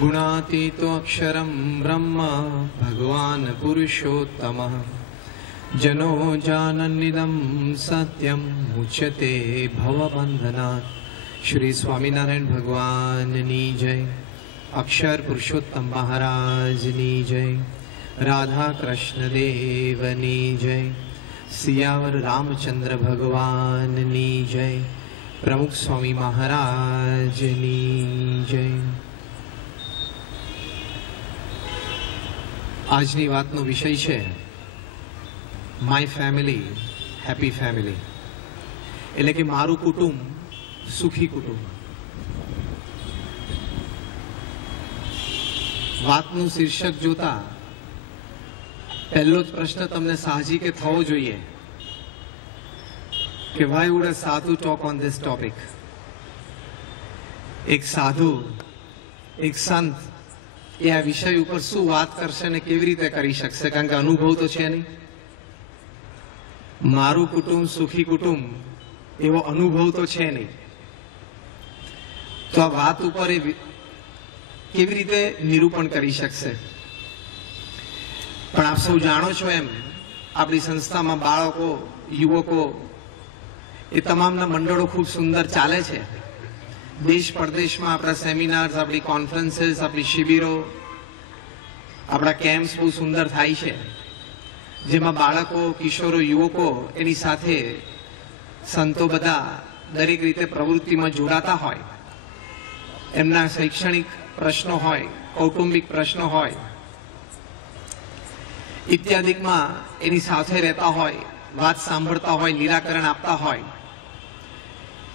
गुणातीतो अक्षरं ब्रह्म भगवान् पुरुषोत्तमः जनो जानन्निदं सत्यं मुच्यते भवबन्धनात्। श्री स्वामीनारायण भगवाननी जय, अक्षर पुरुषोत्तम महाराजनी जय, राधा कृष्ण देवनी जय, सियावर रामचंद्र भगवाननी जय, प्रमुख स्वामी महाराजनी जय। આજની વાતનો વિષય છે માય ફેમિલી હેપી ફેમિલી, એટલે કે મારું કુટુંબ સુખી કુટુંબ. વાતનું શીર્ષક જોતા પહેલો જ પ્રશ્ન તમને સાહજિકે થવો જોઈએ કે why would a sadhu talk on this topic? એક સાધુ, એક સંત એ આ વિષય ઉપર શું વાત કરશે ને કેવી રીતે કરી શકશે? કારણ કે અનુભવ તો છે નહીં. મારું કુટુંબ સુખી કુટુંબ એવો અનુભવ તો છે નહીં, તો આ વાત ઉપર એ કેવી રીતે નિરૂપણ કરી શકશે? પણ આપ સૌ જાણો છો એમ આપણી સંસ્થામાં બાળકો, યુવકો એ તમામના મંડળો ખૂબ સુંદર ચાલે છે. દેશ પરદેશમાં આપણા સેમિનાર્સ, આપણી કોન્ફરન્સીસ, આપણી શિબિરો, આપણા કેમ્પ્સ બહુ સુંદર થાય છે, જેમાં બાળકો, કિશોરો, યુવકો એની સાથે સંતો બધા દરેક રીતે પ્રવૃત્તિમાં જોડાતા હોય. એમના શૈક્ષણિક પ્રશ્નો હોય, કૌટુંબિક પ્રશ્નો હોય, ઇત્યાદિકમાં એની સાથે રહેતા હોય, વાત સાંભળતા હોય, નિરાકરણ આપતા હોય.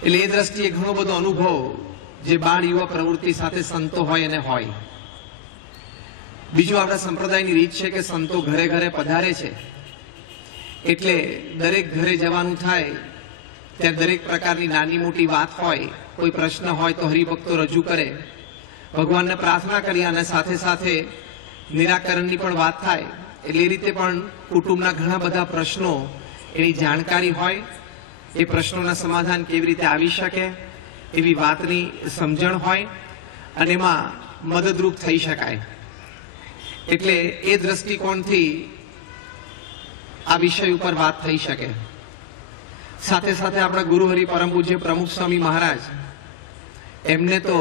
એટલે એ દ્રષ્ટિએ ઘણો બધો અનુભવ જે બાળ યુવા પ્રવૃત્તિ સાથે સંતો હોય એને હોય. બીજું આપણા સંપ્રદાયની રીત છે કે સંતો ઘરે ઘરે પધારે છે, એટલે દરેક ઘરે જવાનું થાય ત્યાં દરેક પ્રકારની નાની મોટી વાત હોય, કોઈ પ્રશ્ન હોય તો હરિભક્તો રજૂ કરે, ભગવાનને પ્રાર્થના કરી અને સાથે સાથે નિરાકરણની પણ વાત થાય. એટલે એ રીતે પણ કુટુંબના ઘણા બધા પ્રશ્નો એની જાણકારી હોય, એ પ્રશ્નોના સમાધાન કેવી રીતે આવી શકે એવી વાતની સમજણ હોય અને એમાં મદદરૂપ થઈ શકાય. એટલે એ દ્રષ્ટિકોણથી આ વિષય ઉપર વાત થઈ શકે. સાથે સાથે આપણા ગુરુહરિ પરમ પૂજ્ય પ્રમુખ સ્વામી મહારાજ, એમને તો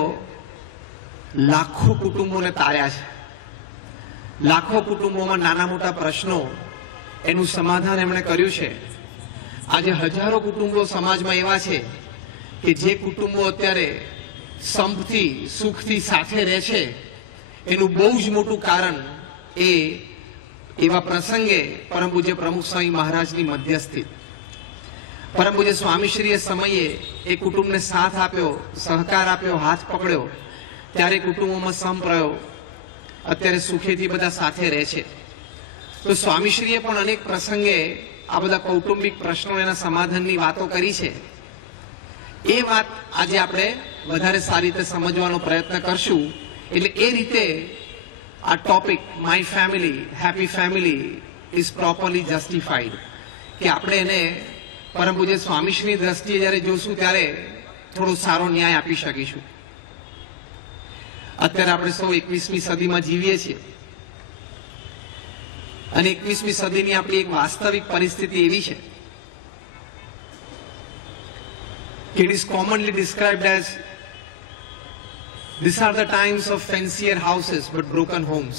લાખો કુટુંબોને તાર્યા છે. લાખો કુટુંબોમાં નાના મોટા પ્રશ્નો એનું સમાધાન એમણે કર્યું છે. આજે હજારો કુટુંબો સમાજમાં એવા છે કે જે કુટુંબો અત્યારે સંપથી, સુખથી સાથે રહે છે, એનું બહુ જ મોટું કારણ એ એવા પ્રસંગે પરમ પૂજ્ય પ્રમુખ સ્વામી મહારાજની મધ્યસ્થી, પરમ પૂજ્ય સ્વામીશ્રીએ સમયે એ કુટુંબને સાથ આપ્યો, સહકાર આપ્યો, હાથ પકડ્યો, ત્યારે કુટુંબોમાં સંપ રહ્યો. અત્યારે સુખેથી બધા સાથે રહે છે. તો સ્વામીશ્રીએ પણ અનેક પ્રસંગે આ બધા કૌટુંબિક પ્રશ્નો, એના સમાધાનની વાતો કરી છે. એ વાત આજે આપણે વધારે સારી રીતે સમજવાનો પ્રયત્ન કરશું. એટલે એ રીતે આ topic my family happy family is properly justified, કે આપણે એને પરમ પૂજ્ય સ્વામીશ્રીની દ્રષ્ટિએ જ્યારે જોશું ત્યારે થોડો સારો ન્યાય આપી શકીશું. અત્યારે આપણે સૌ 21મી સદીમાં જીવીએ છીએ અને 21મી સદીની આપણી એક વાસ્તવિક પરિસ્થિતિ એવી છે કે it is commonly described as these are the times of fancier houses but broken homes.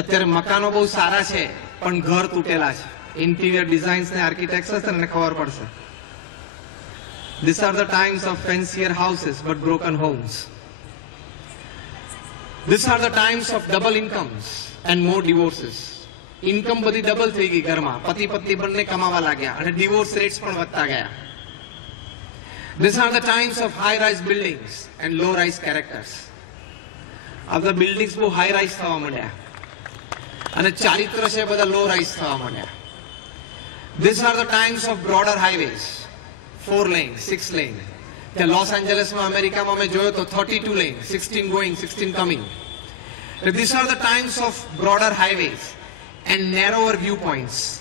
અત્યારે મકાનો બહુ સારા છે પણ ઘર તૂટેલા છે. ઇન્ટિરિયર ડિઝાઇન્સ ને આર્કિટેક્ટ્સ હશે ને ખબર પડશે. These are the times of fancier houses but broken homes. These are the times of double incomes and more divorces. Income બધી ડબલ થઈ ગઈ ઘરમાં, પતિ પત્ની બંને કમાવા લાગ્યા અને ડિવોર્સ રેટ્સ પણ વધતા ગયા. These are the times of high-rise buildings and low-rise characters. આ બધા બિલ્ડિંગ્સ બહુ હાઈ-રાઇઝ થવા માંડ્યા અને ચારિત્ર છે બધા લો-રાઇઝ થવા માંડ્યા. These are the times of broader highways, 4 lane, 6 lane. ત્યાં લોસ એન્જલસમાં અમેરિકામાં મેં જોયો તો 32 lane, 16 going, 16 coming. These are the times of broader highways. and narrower viewpoints.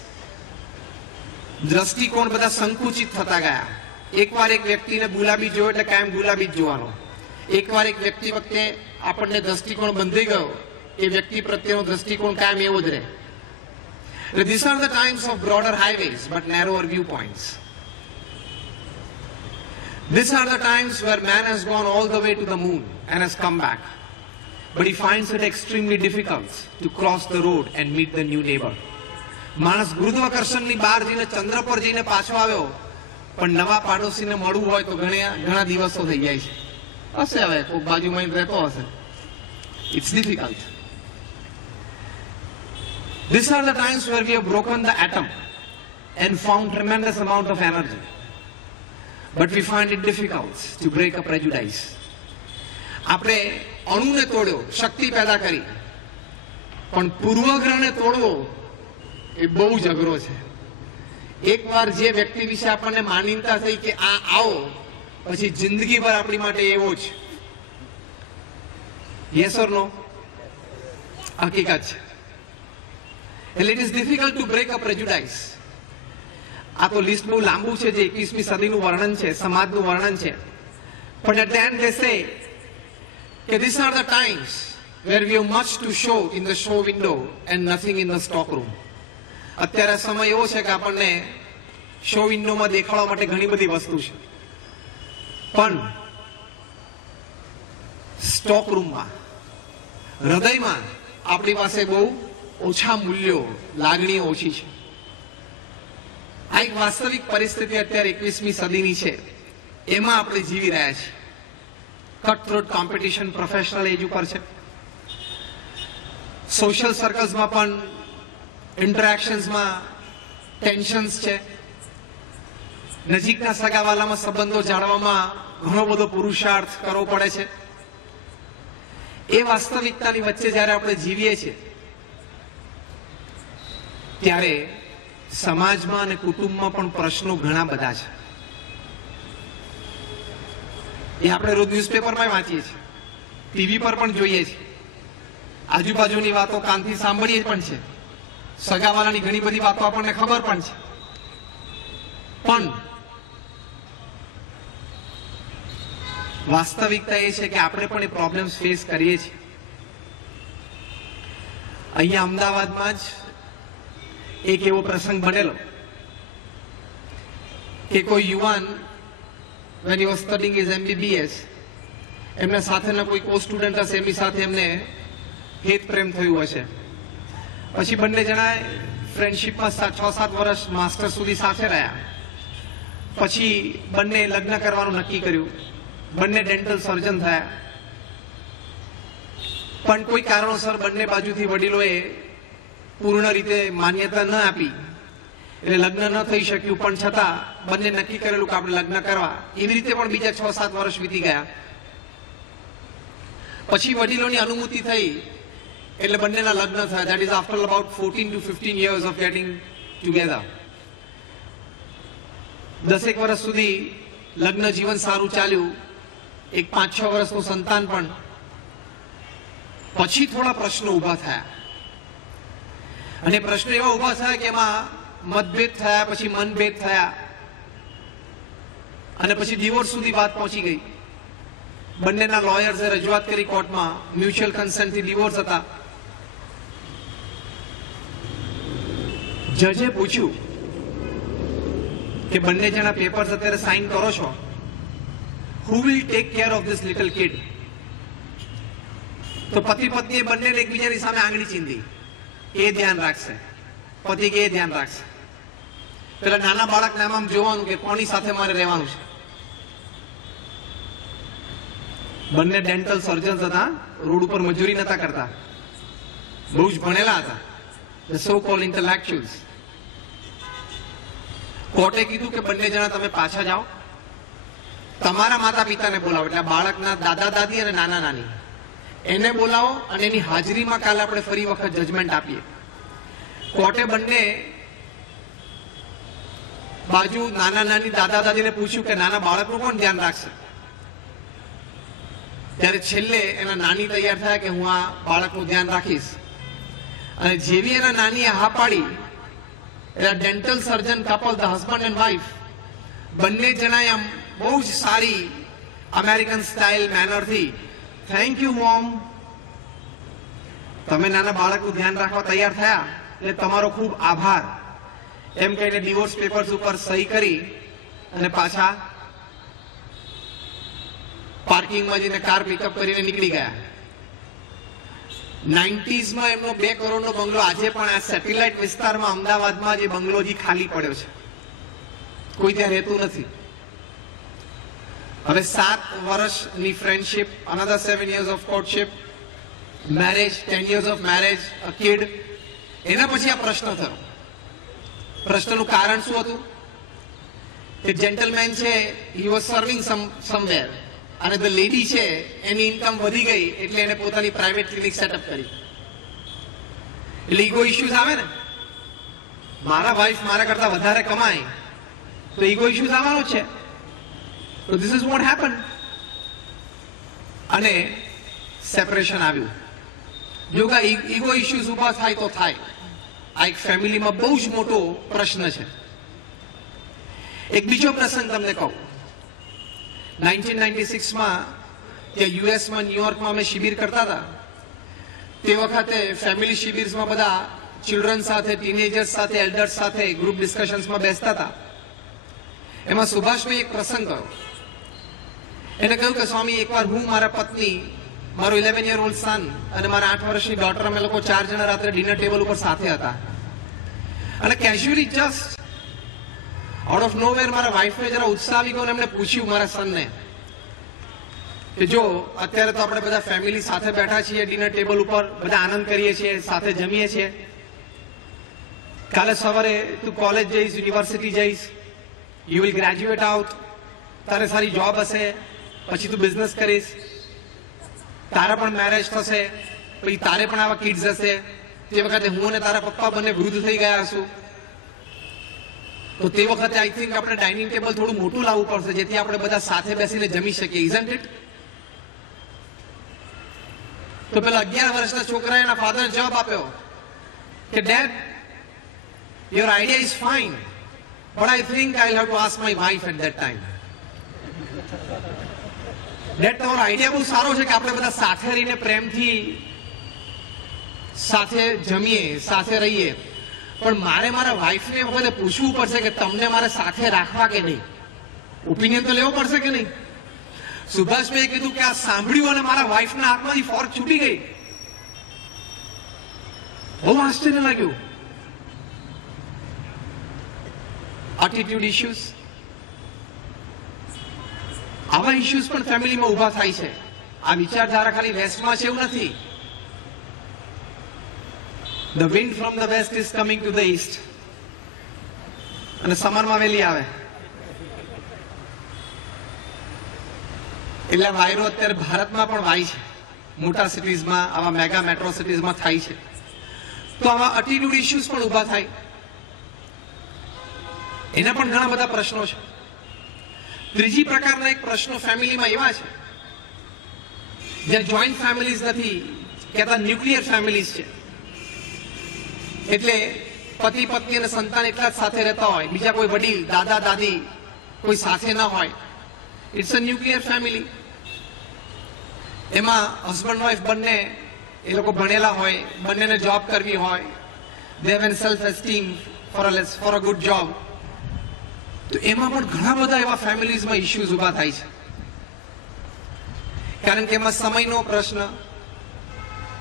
દ્રષ્ટિકોણ બધા સંકુચિત થતા ગયા. એકવાર એક વ્યક્તિને ગુલાબી જોયો એટલે કાયમ ગુલાબી જ જોવાનો. એકવાર એક વ્યક્તિ વખતે આપણને દ્રષ્ટિકોણ બંધાઈ ગયો, એ વ્યક્તિ પ્રત્યેનો દ્રષ્ટિકોણ કાયમ એવો જ રહે. These are the times of broader highways but narrower viewpoints. These are the times where man has gone all the way to the moon and has come back. But he finds it extremely difficult to cross the road and meet the new neighbor. માણસ ગુરુત્વાકર્ષણની બહાર જઈને ચંદ્ર પર જઈને પાછો આવ્યો, પણ નવા પાડોશીને મળવું હોય તો ઘણા દિવસો થઈ જાય છે. હશે હવે કોઈ બાજુમાં રહેતો હશે. It's difficult. These are the times where we have broken the atom and found tremendous amount of energy. But we find it difficult to break a prejudice. આપણે અણુને તોડ્યો, શક્તિ પેદા કરી, પણ પૂર્વગ્રહને તોડવો એ બહુ જ અઘરો છે. એકવાર જે વ્યક્તિ વિશે આપણને માન્યતા થઈ કે આ આવો, પછી જિંદગીભર આપણી માટે એવો જ. Yes or no? હકીકત છે. એટલે it is difficult to break a prejudice. આ તો લિસ્ટ બહુ લાંબુ છે, જે 21મી સદીનું વર્ણન છે, સમાજનું વર્ણન છે. પણ એટ ધ એન્ડ દે સે કે these are the times where we have much to show in the show window and nothing in the stock room. અત્યારે સમય એવો છે કે આપણને શો વિન્ડોમાં દેખાડવા માટે ઘણી બધી વસ્તુ છે, પણ સ્ટોક રૂમમાં, હૃદયમાં આપણી પાસે બહુ ઓછા મૂલ્યો, લાગણીઓ ઓછી છે. આ એક વાસ્તવિક પરિસ્થિતિ અત્યારે 21મી સદીની છે, એમાં આપણે જીવી રહ્યા છીએ. કટથ્રોટ કોમ્પિટિશન પ્રોફેશનલ એજ ઉપર છે. સોશિયલ સર્કલ્સમાં પણ ઇન્ટરેક્શન્સમાં ટેન્શન્સ છે. નજીકના સગાવાલામાં સંબંધો જાળવવામાં ઘણો બધો પુરુષાર્થ કરવો પડે છે. એ વાસ્તવિકતાની વચ્ચે જ્યારે આપણે જીવીએ છીએ, ત્યારે સમાજમાં અને કુટુંબમાં પણ પ્રશ્નો ઘણા બધા છે. એ આપણે રોજ ન્યૂઝપેપરમાં વાંચીએ છીએ, ટીવી પર પણ જોઈએ છીએ, આજુબાજુની વાતો કાનથી સાંભળીએ પણ છે, સગાવાલાની ઘણી બધી વાતો આપણને ખબર પણ છે. પણ વાસ્તવિકતા એ છે કે આપણે પણ એ પ્રોબ્લેમ્સ ફેસ કરીએ છીએ. અહીંયા અમદાવાદમાં જ એક એવો પ્રસંગ બનેલો કે કોઈ યુવાન when he was studying his MBBS, એમના સાથેના કોઈ કો સ્ટુડન્ટ હશે, એમની સાથે એમને હેત પ્રેમ થયું હશે. પછી બંને જણાએ ફ્રેન્ડશીપમાં 6-7 વર્ષ માસ્ટર સુધી સાથે રહ્યા. પછી બંને લગ્ન કરવાનું નક્કી કર્યું. બંને ડેન્ટલ સર્જન થયા, પણ કોઈ કારણોસર બંને બાજુથી વડીલોએ પૂર્ણ રીતે માન્યતા ન આપી, એટલે લગ્ન ન થઈ શક્યું. પણ છતાં બંને નક્કી કરેલું કે આપણે લગ્ન કરવા. એવી રીતે પણ બીજા 6-7 વર્ષ વીતી ગયા. પછી વડીલોની અનુમતિ થઈ એટલે બંનેના લગ્ન થયા. That is after about 14 to 15 years of getting together. 10 વર્ષ સુધી લગ્ન જીવન સારું ચાલ્યું. એક 5-6 વર્ષનું સંતાન પણ. પછી થોડા પ્રશ્નો ઉભા થયા, અને પ્રશ્નો એવા ઉભા થયા કે એમાં મતભેદ થયા, પછી મનભેદ થયા, અને પછી ડિવોર્સ સુધી વાત પહોંચી ગઈ. બંનેના લોયર્સે રજૂઆત કરી કોર્ટમાં, મ્યુચ્યુઅલ કન્સેન્ટથી ડિવોર્સ હતા. જજે પૂછ્યું કે બંને જણા પેપર્સ અત્યારે સાઇન કરો છો, who will take care of this little kid? તો પતિ પત્નીએ બંનેને એકબીજાની સામે આંગળી ચીંધી. એ ધ્યાન રાખશે, પતિ કે એ ધ્યાન રાખશે. પેલા નાના બાળકને આમ જોવાનું કે કોની સાથે મારે રહેવાનું છે. બંને ડેન્ટલ સર્જન્સ હતા, રોડ ઉપર મજૂરી નતા કરતા, બહુ જ ભણેલા હતા, the so called intellectuals. કોર્ટે કીધું કે બંને જણા તમે પાછા જાઓ, તમારા માતા પિતાને બોલાવો, એટલે બાળકના દાદા દાદી અને નાના નાની એને બોલાવો, અને એની હાજરીમાં કાલે આપણે ફરી વખત જજમેન્ટ આપીએ. કોર્ટે બંને બાજુ નાના નાની દાદા દાદીને પૂછ્યું કે નાના બાળકનું કોણ ધ્યાન રાખશે. ત્યારે છેલ્લે એના નાની તૈયાર થયા કે હું આ બાળકનું ધ્યાન રાખીશ. અને જેવી એના નાનીએ હા પાડી એટલે dental surgeon couple, the husband and wife, બંને જણાએ આમ બહુ જ સારી અમેરિકન સ્ટાઇલ મેનરથી થેન્ક યુ મોમ, તમે નાના બાળકનું ધ્યાન રાખવા તૈયાર થયા એટલે તમારો ખૂબ આભાર એમ કહીને ડિવોર્સ પેપર્સ ઉપર સહી કરી અને પાછા પાર્કિંગમાં જઈને કાર પિકઅપ કરીને નીકળી ગયા. 90s માં એમનો 2 કરોડનો બંગલો આજે પણ આ સેટેલાઇટ વિસ્તારમાં અમદાવાદમાં જે બંગલો જે ખાલી પડ્યો છે, કોઈ ત્યાં રહેતું નથી. હવે 7 વર્ષની friendship, another 7 years of courtship, marriage, 10 years of marriage, a kid. એના પછી આ પ્રશ્ન થયો. પ્રશ્નનું કારણ શું હતું? એક જેન્ટલમેન છે, he was serving somewhere, અને ધ લેડી છે એની ઇન્કમ વધી ગઈ એટલે એને પોતાની પ્રાઇવેટ ક્લિનિક સેટઅપ કરી. એટલે ઈગો ઇશ્યુઝ આવે ને, મારા વાઇફ મારા કરતા વધારે કમાય તો ઈગો ઇશ્યુઝ આવવાનો છે. તો ધીસ ઇઝ વોટ હેપન. અને સેપરેશન આવ્યું. જો કે ઈગો ઇશ્યુઝ ઉભા થાય તો થાય, આ એક ફેમિલીમાં બહુ જ મોટો પ્રશ્ન છે. એક બીજો પ્રસંગ તમને કહું. 1996માં ત્યાં યુએસમાં, ન્યુયોર્કમાં અમે શિબિર કરતા હતા. તે વખતે ફેમિલી શિબિર્સમાં બધા ચિલ્ડ્રન સાથે, ટીનેજર્સ સાથે, એલ્ડર્સ સાથે ગ્રુપ ડિસ્કશન્સમાં બેસતા હતા. એમાં સુભાષભાઈ એક પ્રસંગ કર્યો. એને કહ્યું કે સ્વામી, એકવાર હું, મારા પત્ની, મારો 11 year old સન અને મારા 8 વર્ષની ડોટર, અમે લોકો 4 જણા રાત્રે ડિનર ટેબલ ઉપર સાથે હતા. અને casually just out of nowhere મારા વાઇફને જરા ઉત્સાહ આવી ગયો અને એમણે પૂછ્યું મારા સનને કે જો અત્યારે તો આપણે બધા ફેમિલી સાથે બેઠા છીએ ડિનર ટેબલ ઉપર, બધા આનંદ કરીએ છીએ, સાથે જમીએ છીએ, કાલે સવારે તું કોલેજ જઈશ, યુનિવર્સિટી જઈશ, યુ વિલ ગ્રેજ્યુએટ આઉટ, તારે સારી જોબ હશે, પછી તું બિઝનેસ કરીશ, તારા પણ મેરેજ થશે, પછી તારે પણ આવા કિડ્સ હશે, તે વખતે હું અને તારા પપ્પા બંને વૃદ્ધ થઈ ગયા હશું, તો તે વખતે આઈ થિંક આપણે ડાઇનિંગ ટેબલ થોડું મોટું લાવવું પડશે જેથી આપણે બધા સાથે બેસીને જમી શકીએ. Isn't it? તો પેલા 11 વર્ષના છોકરાએ એના ફાધરને જવાબ આપ્યો કે dad, your idea is fine, but I think I will have to ask my wife at that time. Dad, તમારો આઈડિયા બહુ સારો છે કે આપણે બધા સાથે રહીને પ્રેમથી સાથે જમીએ, સાથે રહીએ, પણ મારે મારા વાઇફને વખતે પૂછવું પડશે કે તમને મારે સાથે રાખવા કે નહીં, ઓપિનિયન તો લેવો પડશે કે નહીં. સુભાષભાઈએ કીધું કે આ સાંભળ્યું અને મારા વાઇફના હાથમાંથી ફોર્ક છૂટી ગઈ. બહુ આશ્ચર્ય લાગ્યું. એટીટ્યુડ ઇશ્યુઝ, આવા ઇશ્યુઝ પણ ફેમિલીમાં ઉભા થાય છે. આ વિચારધારા ખાલી વેસ્ટમાં છે એવું નથી. The wind from the west is coming to the east. અને સમરમાં વેલી આવે એટલે વાયરો અત્યારે ભારતમાં પણ વાય છે. મોટા સિટીઝમાં, આવા મેગા મેટ્રો સિટીઝમાં થાય છે. તો આવા એટીટ્યુડ ઇશ્યુઝ પણ ઉભા થાય. એના પણ ઘણા બધા પ્રશ્નો છે. ત્રીજી પ્રકારના એક પ્રશ્નો ફેમિલીમાં એવા છે જ્યાં જોઈન્ટ ફેમિલીઝ નથી, કહેતા ન્યુક્લિયર ફેમિલીઝ છે. એટલે પતિ પત્ની અને સંતાન એટલા જ સાથે રહેતા હોય, બીજા કોઈ વડીલ, દાદા દાદી કોઈ સાથે ન હોય. It's a nuclear family. એમાં હસબન્ડ વાઇફ બંને એ લોકો ભણેલા હોય, બંનેને જોબ કરવી હોય, they have an self esteem for a good job. તો એમાં પણ ઘણા બધા એવા ફેમિલીઝમાં ઇશ્યુઝ ઉભા થાય છે. કારણ કે એમાં સમયનો પ્રશ્ન,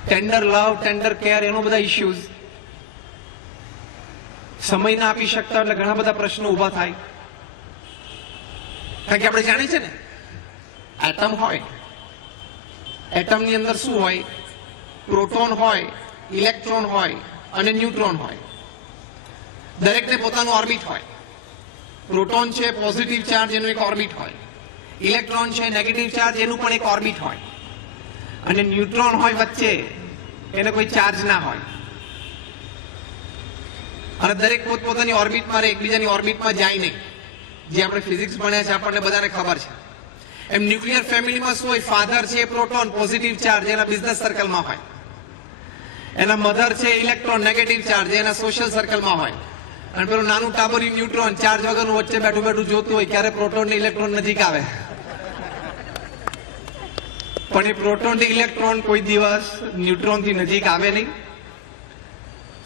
ટેન્ડર લવ, ટેન્ડર કેર, એનો બધા ઇશ્યુઝ, સમય ના આપી શકતા એટલે ઘણા બધા પ્રશ્નો ઉભા થાય. કારણ કે આપણે જાણીએ છીએ ને, એટમ હોય, એટમની અંદર શું હોય? પ્રોટોન હોય, ઇલેક્ટ્રોન હોય અને ન્યુટ્રોન હોય. દરેકને પોતાનું ઓર્બિટ હોય. પ્રોટોન છે પોઝિટિવ ચાર્જ, એનું એક ઓર્બિટ હોય. ઇલેક્ટ્રોન છે નેગેટિવ ચાર્જ, એનું પણ એક ઓર્બિટ હોય. અને ન્યુટ્રોન હોય વચ્ચે, એને કોઈ ચાર્જ ના હોય. અને દરેક પોતપોતાની ઓર્બિટમાં રહે, એકબીજાની ઓર્બિટમાં જાય નહીં. જે આપણે ફિઝિક્સ ભણ્યા છે આપણને બધાને ખબર છે. એમ ન્યુક્લિયર ફેમિલીમાં શું હોય? ફાધર છે પ્રોટોન, પોઝિટિવ ચાર્જ, એના બિઝનેસ સર્કલમાં હોય. એના મધર છે ઇલેક્ટ્રોન નેગેટિવ ચાર્જ, એના સોશિયલ સર્કલમાં હોય, અને પેલું નાનું ટાબરિયું ન્યુટ્રોન ચાર્જ વગરનું વચ્ચે બેઠું બેઠું જોતું હોય ક્યારે પ્રોટોન ને ઇલેક્ટ્રોન નજીક આવે. પણ એ પ્રોટોન થી ઇલેક્ટ્રોન કોઈ દિવસ ન્યુટ્રોન થી નજીક આવે નહીં.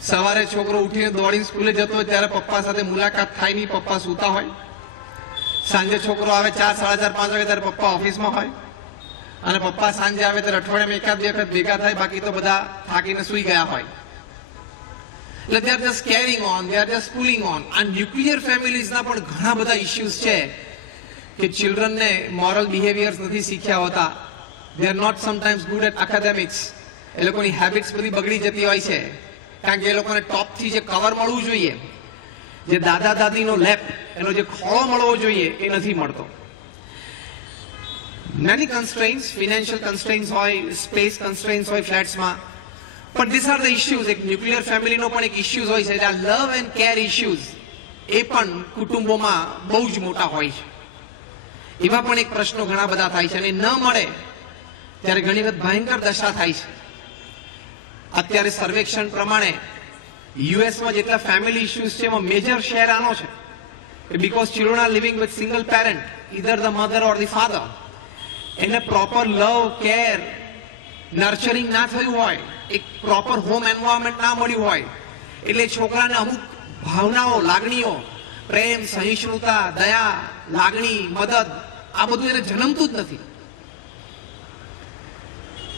સવારે છોકરો ઉઠીને દોડીને સ્કૂલે જતો હોય ત્યારે પપ્પા સાથે મુલાકાત થાય નહીં, પપ્પા સૂતા હોય. સાંજે છોકરો આવે 4, 4:30, 5 વાગે ત્યારે પપ્પા ઓફિસમાં હોય, અને પપ્પા સાંજે આવે ત્યારે અઠવાડિયામાં એકાદ બે વખત ભેગા થાય, બાકી તો બધા થાકીને સુઈ ગયા હોય. એટલે they are just carrying on, they are just pulling on. આ ન્યુક્લિયર ફેમિલીઝના પણ ઘણા બધા ઇશ્યુઝ છે કે ચિલ્ડ્રનને મોરલ બિહેવિયર્સ નથી શીખ્યા હોતા. they are not sometimes good at academics. એ લોકોની હેબિટ્સ બધી બગડી જતી હોય છે, કારણ કે એ લોકોને ટોપથી જે કવર મળવું જોઈએ, જે દાદા દાદીનો લેપ, એનો જે ખોળો મળવો જોઈએ, એ નથી મળતો. many constraints, financial constraints હોય, space constraints હોય ફ્લેટ્સમાં, પણ these are the issues. એક ન્યુક્લિયર ફેમિલીનો પણ એક ઇશ્યુઝ હોય છે, આ લવ એન્ડ કેર ઇશ્યુઝ, એ પણ કુટુંબોમાં બહુ જ મોટા હોય છે. એવા પણ એક પ્રશ્નો ઘણા બધા થાય છે, અને ન મળે ત્યારે ઘણી વખત ભયંકર દશા થાય છે. અત્યારે સર્વેક્ષણ પ્રમાણે યુએસમાં જેટલા ફેમિલી ઇશ્યુઝ છે એમાં મેજર શેર આનો છે, because children are living with single parent, either the mother or the father. એને પ્રોપર લવ, કેર, નર્ચરિંગ ના થયું હોય, એક પ્રોપર હોમ એન્વાયરમેન્ટ ના મળ્યું હોય, એટલે છોકરાને અમુક ભાવનાઓ, લાગણીઓ, પ્રેમ, સહિષ્ણુતા, દયા, લાગણી, મદદ, આ બધું એને જન્મતું જ નથી.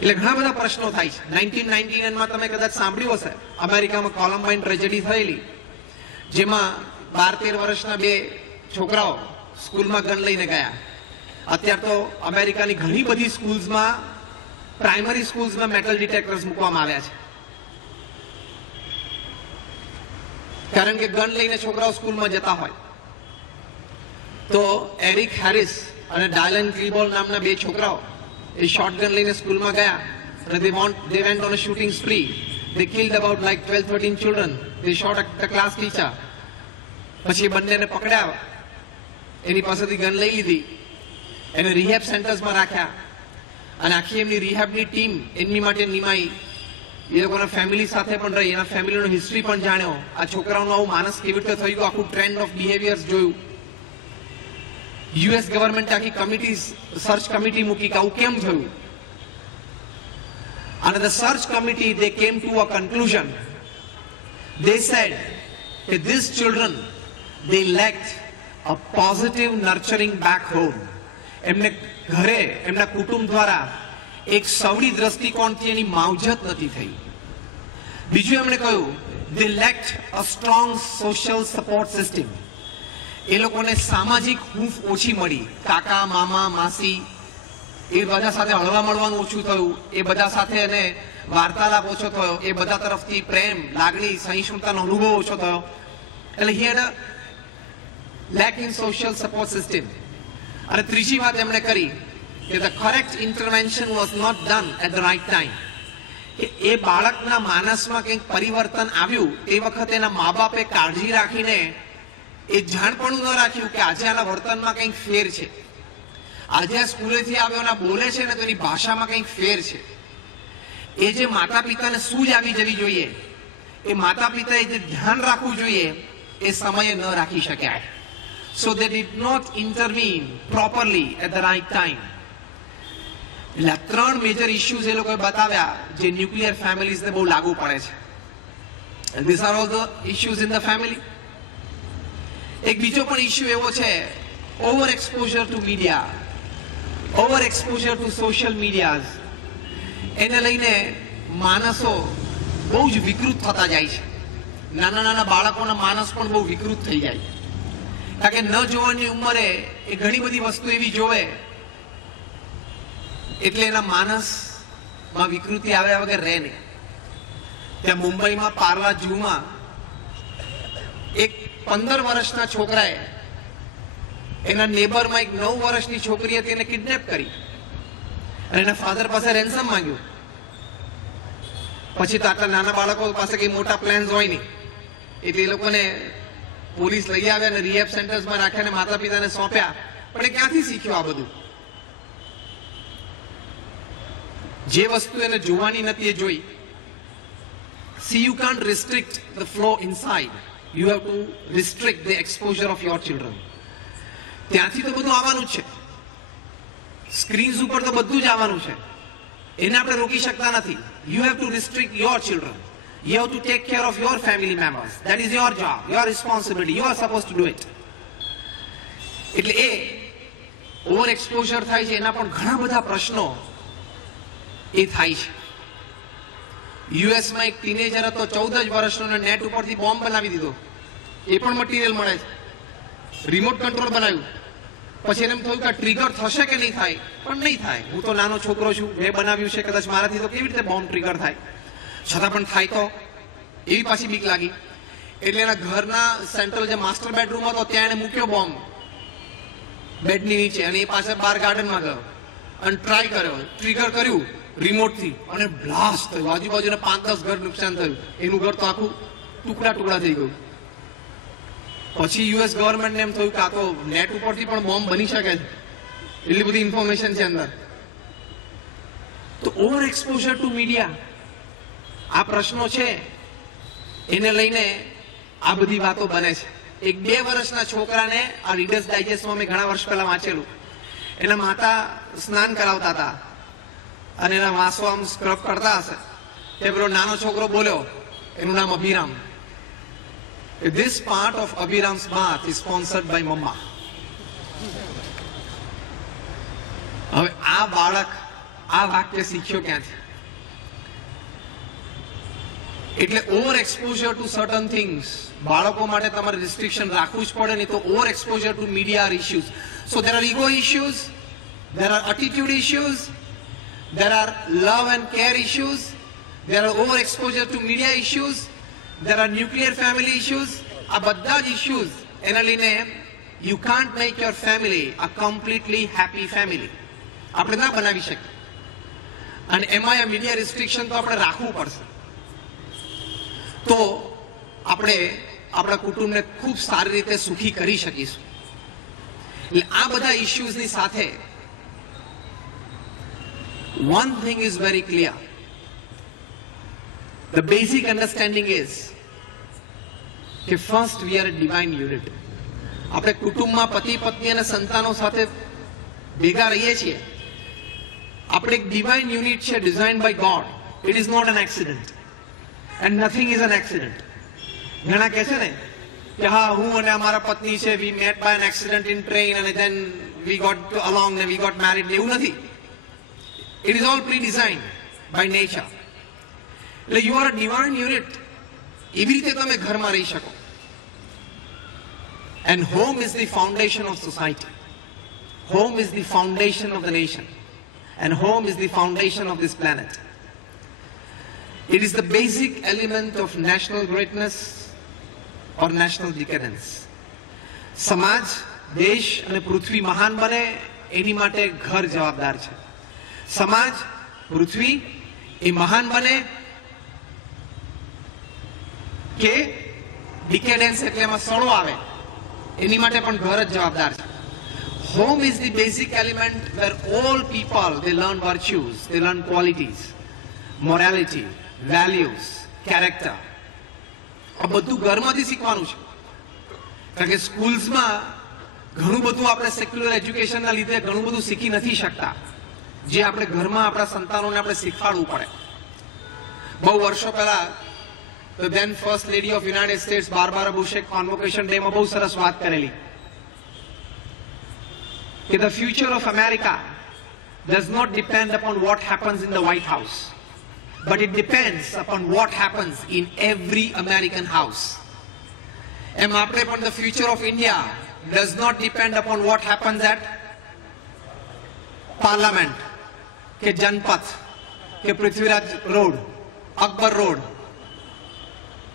એટલે ઘણા બધા પ્રશ્નો થાય છે. 1999માં તમે કદાચ સાંભળ્યું હશે, અમેરિકામાં કોલમ્બાઇન ટ્રેજેડી થયેલી, જેમાં 12-13 વર્ષના 2 છોકરાઓ સ્કૂલમાં ગન લઈને ગયા. અત્યારે તો અમેરિકાની ઘણી બધી સ્કૂલ્સમાં, પ્રાઇમરી સ્કૂલ્સમાં મેટલ ડિટેક્ટર્સ મૂકવામાં આવ્યા છે, કારણ કે ગન લઈને છોકરાઓ સ્કૂલમાં જતા હોય. તો એરિક હેરિસ અને ડાયલન ક્લીબોલ નામના 2 છોકરાઓ એ શોટગન લઈને સ્કૂલમાં ગયા, અને they went on a shooting spree. They killed about like 12-13 children. They shot at the class teacher. પછી બંનેને પકડ્યા, એની પાસેથી ગન લઈ લીધી, એને રિહેબ સેન્ટર્સમાં રાખ્યા, અને આખી એમની રિહેબની ટીમ એમની માટે નિમાઈ. એ લોકોના ફેમિલી સાથે પણ રહી, એના ફેમિલીનો હિસ્ટ્રી પણ જાણ્યો, આ છોકરાઓનું આવું માનસ કેવી રીતે થઈ ગયું, આખું ટ્રેન્ડ ઓફ બિહેવિયર્સ જોયું. યુએસ ગવર્મેન્ટ આખી કમિટી, સર્ચ કમિટી મૂકી કે આવું કેમ થયું. અને the search committee, they came to a conclusion. They said that these children, they lacked a positive nurturing back home. એમને ઘરે, એમના કુટુંબ દ્વારા એક સવડી દ્રષ્ટિકોણથી એની માવજત નથી થઈ. બીજું એમણે કહ્યું, they lacked a strong social support system. એ લોકોને સામાજિક હૂંફ ઓછી મળી. કાકા, મામા, માસી, એ બધા સાથે હળવા મળવાનું ઓછું થયું, એ બધા સાથે એને વાર્તાલાપ ઓછો થયો, એ બધા તરફથી પ્રેમ, લાગણી, સહિષ્ણુતાનો અનુભવ ઓછો થયો. એટલે he had a lack in social support system. અને ત્રીજી વાત એમણે કરી કે the correct intervention was not done at the right time. કે એ બાળકના માનસમાં કંઈક પરિવર્તન આવ્યું, એ વખતે એના મા બાપે કાળજી રાખીને એ જાણપણું ન રાખ્યું કે આજે આના વર્તનમાં કંઈક ફેર છે, આજે આ સ્કૂલેથી આવ્યો અને બોલે છે ને તો એની ભાષામાં કંઈક ફેર છે. એ જે માતા પિતાને સૂઝ આવી જવી જોઈએ, એ માતા પિતાએ જે ધ્યાન રાખવું જોઈએ, એ સમયે ન રાખી શક્યા. So they did not intervene properly at the right time. એટલે 3 મેજર ઇશ્યુઝ એ લોકોએ બતાવ્યા જે ન્યુક્લિયર ફેમિલીઝને બહુ લાગુ પડે છે. And these are all the issues in the family. એક બીજો પણ ઇશ્યુ એવો છે, over exposure to media, over exposure to social medias. એને લઈને માણસો બહુ જ વિકૃત થતા જાય છે. નાના નાના બાળકોના માનસ પણ બહુ વિકૃત થઈ જાય, કારણ કે ન જોવાની ઉંમરે એ ઘણી બધી વસ્તુ એવી જોવે, એટલે એના માનસમાં વિકૃતિ આવ્યા વગર રહે નહીં. ત્યાં મુંબઈમાં પાર્લા ઝૂમાં એક 15 વર્ષના છોકરાએ એના નેબરમાં એક 9 વર્ષની છોકરી હતી, એને કિડનેપ કરી અને એના ફાધર પાસે રેન્સમ માંગ્યું. પછી તો આટલા નાના બાળકો પાસે કઈ મોટા પ્લાન્સ હોય નહીં, એટલે એ લોકોને પોલીસ લઈ આવ્યા અને રિહેબ સેન્ટર્સમાં રાખ્યા અને માતા પિતાને સોંપ્યા. પણ એ ક્યાંથી શીખ્યો આ બધું? જે વસ્તુ એને જોવાની નથી એ જોઈ. See, you can't restrict the flow inside. You have to restrict the exposure of your children. ત્યાંથી તો બધું આવવાનું જ છે, સ્ક્રીન્સ ઉપર તો બધું જ આવવાનું છે, એને આપણે રોકી શકતા નથી. You have to restrict your children. You have to take care of your family members. That is your job, your responsibility. You are supposed to do it. એટલે એ ઓવર એક્સપોઝર થાય છે, એના પણ ઘણા બધા પ્રશ્નો એ થાય છે. યુએસમાં એક ટીનેજર હતો, 14 જ વર્ષનો, નેટ ઉપરથી બોમ્બ બનાવી દીધો. એ પણ મટીરિયલ મળે છે, રિમોટ કંટ્રોલ બનાવ્યું. પછી એને એમ થયું કે ટ્રિગર થશે કે નહીં થાય, પણ નહીં થાય. હું તો નાનો છોકરો છું, મેં બનાવ્યું છે, કદાચ મારાથી તો કેવી રીતે બોમ્બ ટ્રિગર થાય, છતાં પણ થાય તો એવી પાછી બીક લાગી. એટલે એના ઘરના સેન્ટ્રલ જે માસ્ટર બેડરૂમ હતો ત્યાં એને મૂક્યો બોમ્બ બેડની નીચે, અને એ પાસે બહાર ગાર્ડનમાં ગયો અને ટ્રાય કર્યો, ટ્રિગર કર્યું રિમોટથી, અને બ્લાસ્ટ થયું. આજુબાજુના 5-10 ઘર નુકસાન થયું. એનું ઘર તો આખું ટુકડા ટુકડા થઈ ગયું. પછી યુએસ ગવર્મેન્ટને એમ થયું કે આ તો નેટ ઉપરથી પણ બોમ્બ બની શકે છે, એટલી બધી ઇન્ફોર્મેશન છે અંદર. તો ઓવર એક્સપોઝર ટુ મીડિયા, આ પ્રશ્નો છે, એને લઈને આ બધી વાતો બને છે. એક 2 વર્ષના છોકરાને આ રીડર્સ ડાયજેસ્ટમાં મેં ઘણા વર્ષ પહેલા વાંચેલું. એના માતા સ્નાન કરાવતા હતા અને એના વાંસો આમ સ્ક્રબ કરતા હશે, તે પેલો નાનો છોકરો બોલ્યો, એનું નામ Abhiram. This part of Abhiram's bath is sponsored by Mama. હવે આ બાળક આ વાક્ય શીખ્યો ક્યાંથી? એટલે over exposure to certain things, બાળકો માટે તમારે રિસ્ટ્રિક્શન રાખવું જ પડે, નહીં તો over exposure to media are issues. So there are ego issues, there are attitude issues, there are love and care issues, there are over exposure to media issues, there are nuclear family issues. આ બધા જ issues એના લઈને you can't make your family a completely happy family. આપણે ના બનાવી શકીએ, અને એમાં આ મીડિયા રિસ્ટ્રિક્શન તો આપણે રાખવું પડશે, તો આપણે આપણા કુટુંબને ખૂબ સારી રીતે સુખી કરી શકીશું. એટલે આ બધા ઇશ્યુઝની સાથે one thing is very clear. The basic understanding is કે first we are a divine unit. આપણે કુટુંબમાં પતિ પત્ની અને સંતાનો સાથે ભેગા રહીએ છીએ. આપણે એક ડિવાઇન યુનિટ છે, design by God. It is not an accident, and nothing is an accident. ઘણા કહે છે ને કે હા, હું અને અમારા પત્ની છે, we met by an accident in train અને ધેન વી ગોટ અલોંગ ને વી ગોટ મેરિડ. એવું નથી. It is all pre designed by nature. એટલે you are a divine unit. એવી રીતે તમે ઘરમાં રહી શકો. And home is the foundation of society. Home is the foundation of the nation. And home is the foundation of this planet. It is the basic element of national greatness or national decadence. સમાજ, દેશ અને પૃથ્વી મહાન બને એની માટે ઘર જવાબદાર છે. સમાજ, પૃથ્વી એ મહાન બને કે ડિકેડન્સ એટલે એમાં સડો આવે, એની માટે પણ ઘર જ જવાબદાર છે. Home is the basic element where all people they learn virtues, they learn qualities, morality, values, character. આ બધું ઘરમાંથી શીખવાનું છે. કારણ કે સ્કૂલ્સમાં ઘણું બધું આપણે સેક્યુલર એજ્યુકેશનના લીધે ઘણું બધું શીખી નથી શકતા, જે આપણે ઘરમાં આપણા સંતાનોને આપણે શીખવાડવું પડે. બહુ વર્ષો પહેલા the then first lady of United States Barbara Bush convocation day માં બહુ સરસ વાત કરેલી કે the future of America does not depend upon what happens in the White House, but it depends upon what happens in every American house. એમ આપણે પણ the future of India does not depend upon what happens at Parliament કે જનપથ કે Prithviraj road, Akbar road,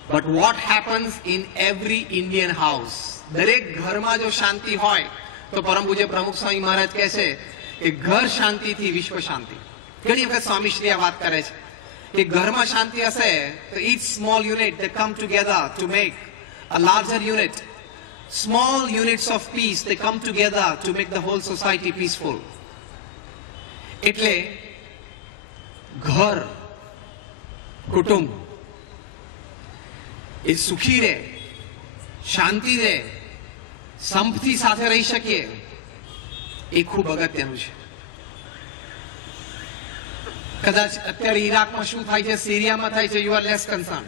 but what happens in every Indian house. દરેક ઘરમાં જો શાંતિ હોય તો પરમ પૂજ્ય પ્રમુખ સ્વામી મહારાજ કહે છે કે ઘર શાંતિથી વિશ્વ શાંતિ. ઘણી વખત સ્વામીશ્રી આ વાત કરે છે કે ઘરમાં શાંતિ હશે તો each small unit they come together to make a larger unit. Small units of peace they come together to make the whole society peaceful. એટલે ઘર, કુટુંબ એ સુખી રહે, શાંતિ રહે, સંપથી સાથે રહી શકીએ, એ ખૂબ અગત્યનું છે. કદાચ અત્યારે ઈરાકમાં શું થાય છે, સિરિયામાં થાય છે, યુ આર લેસ કન્સર્ન.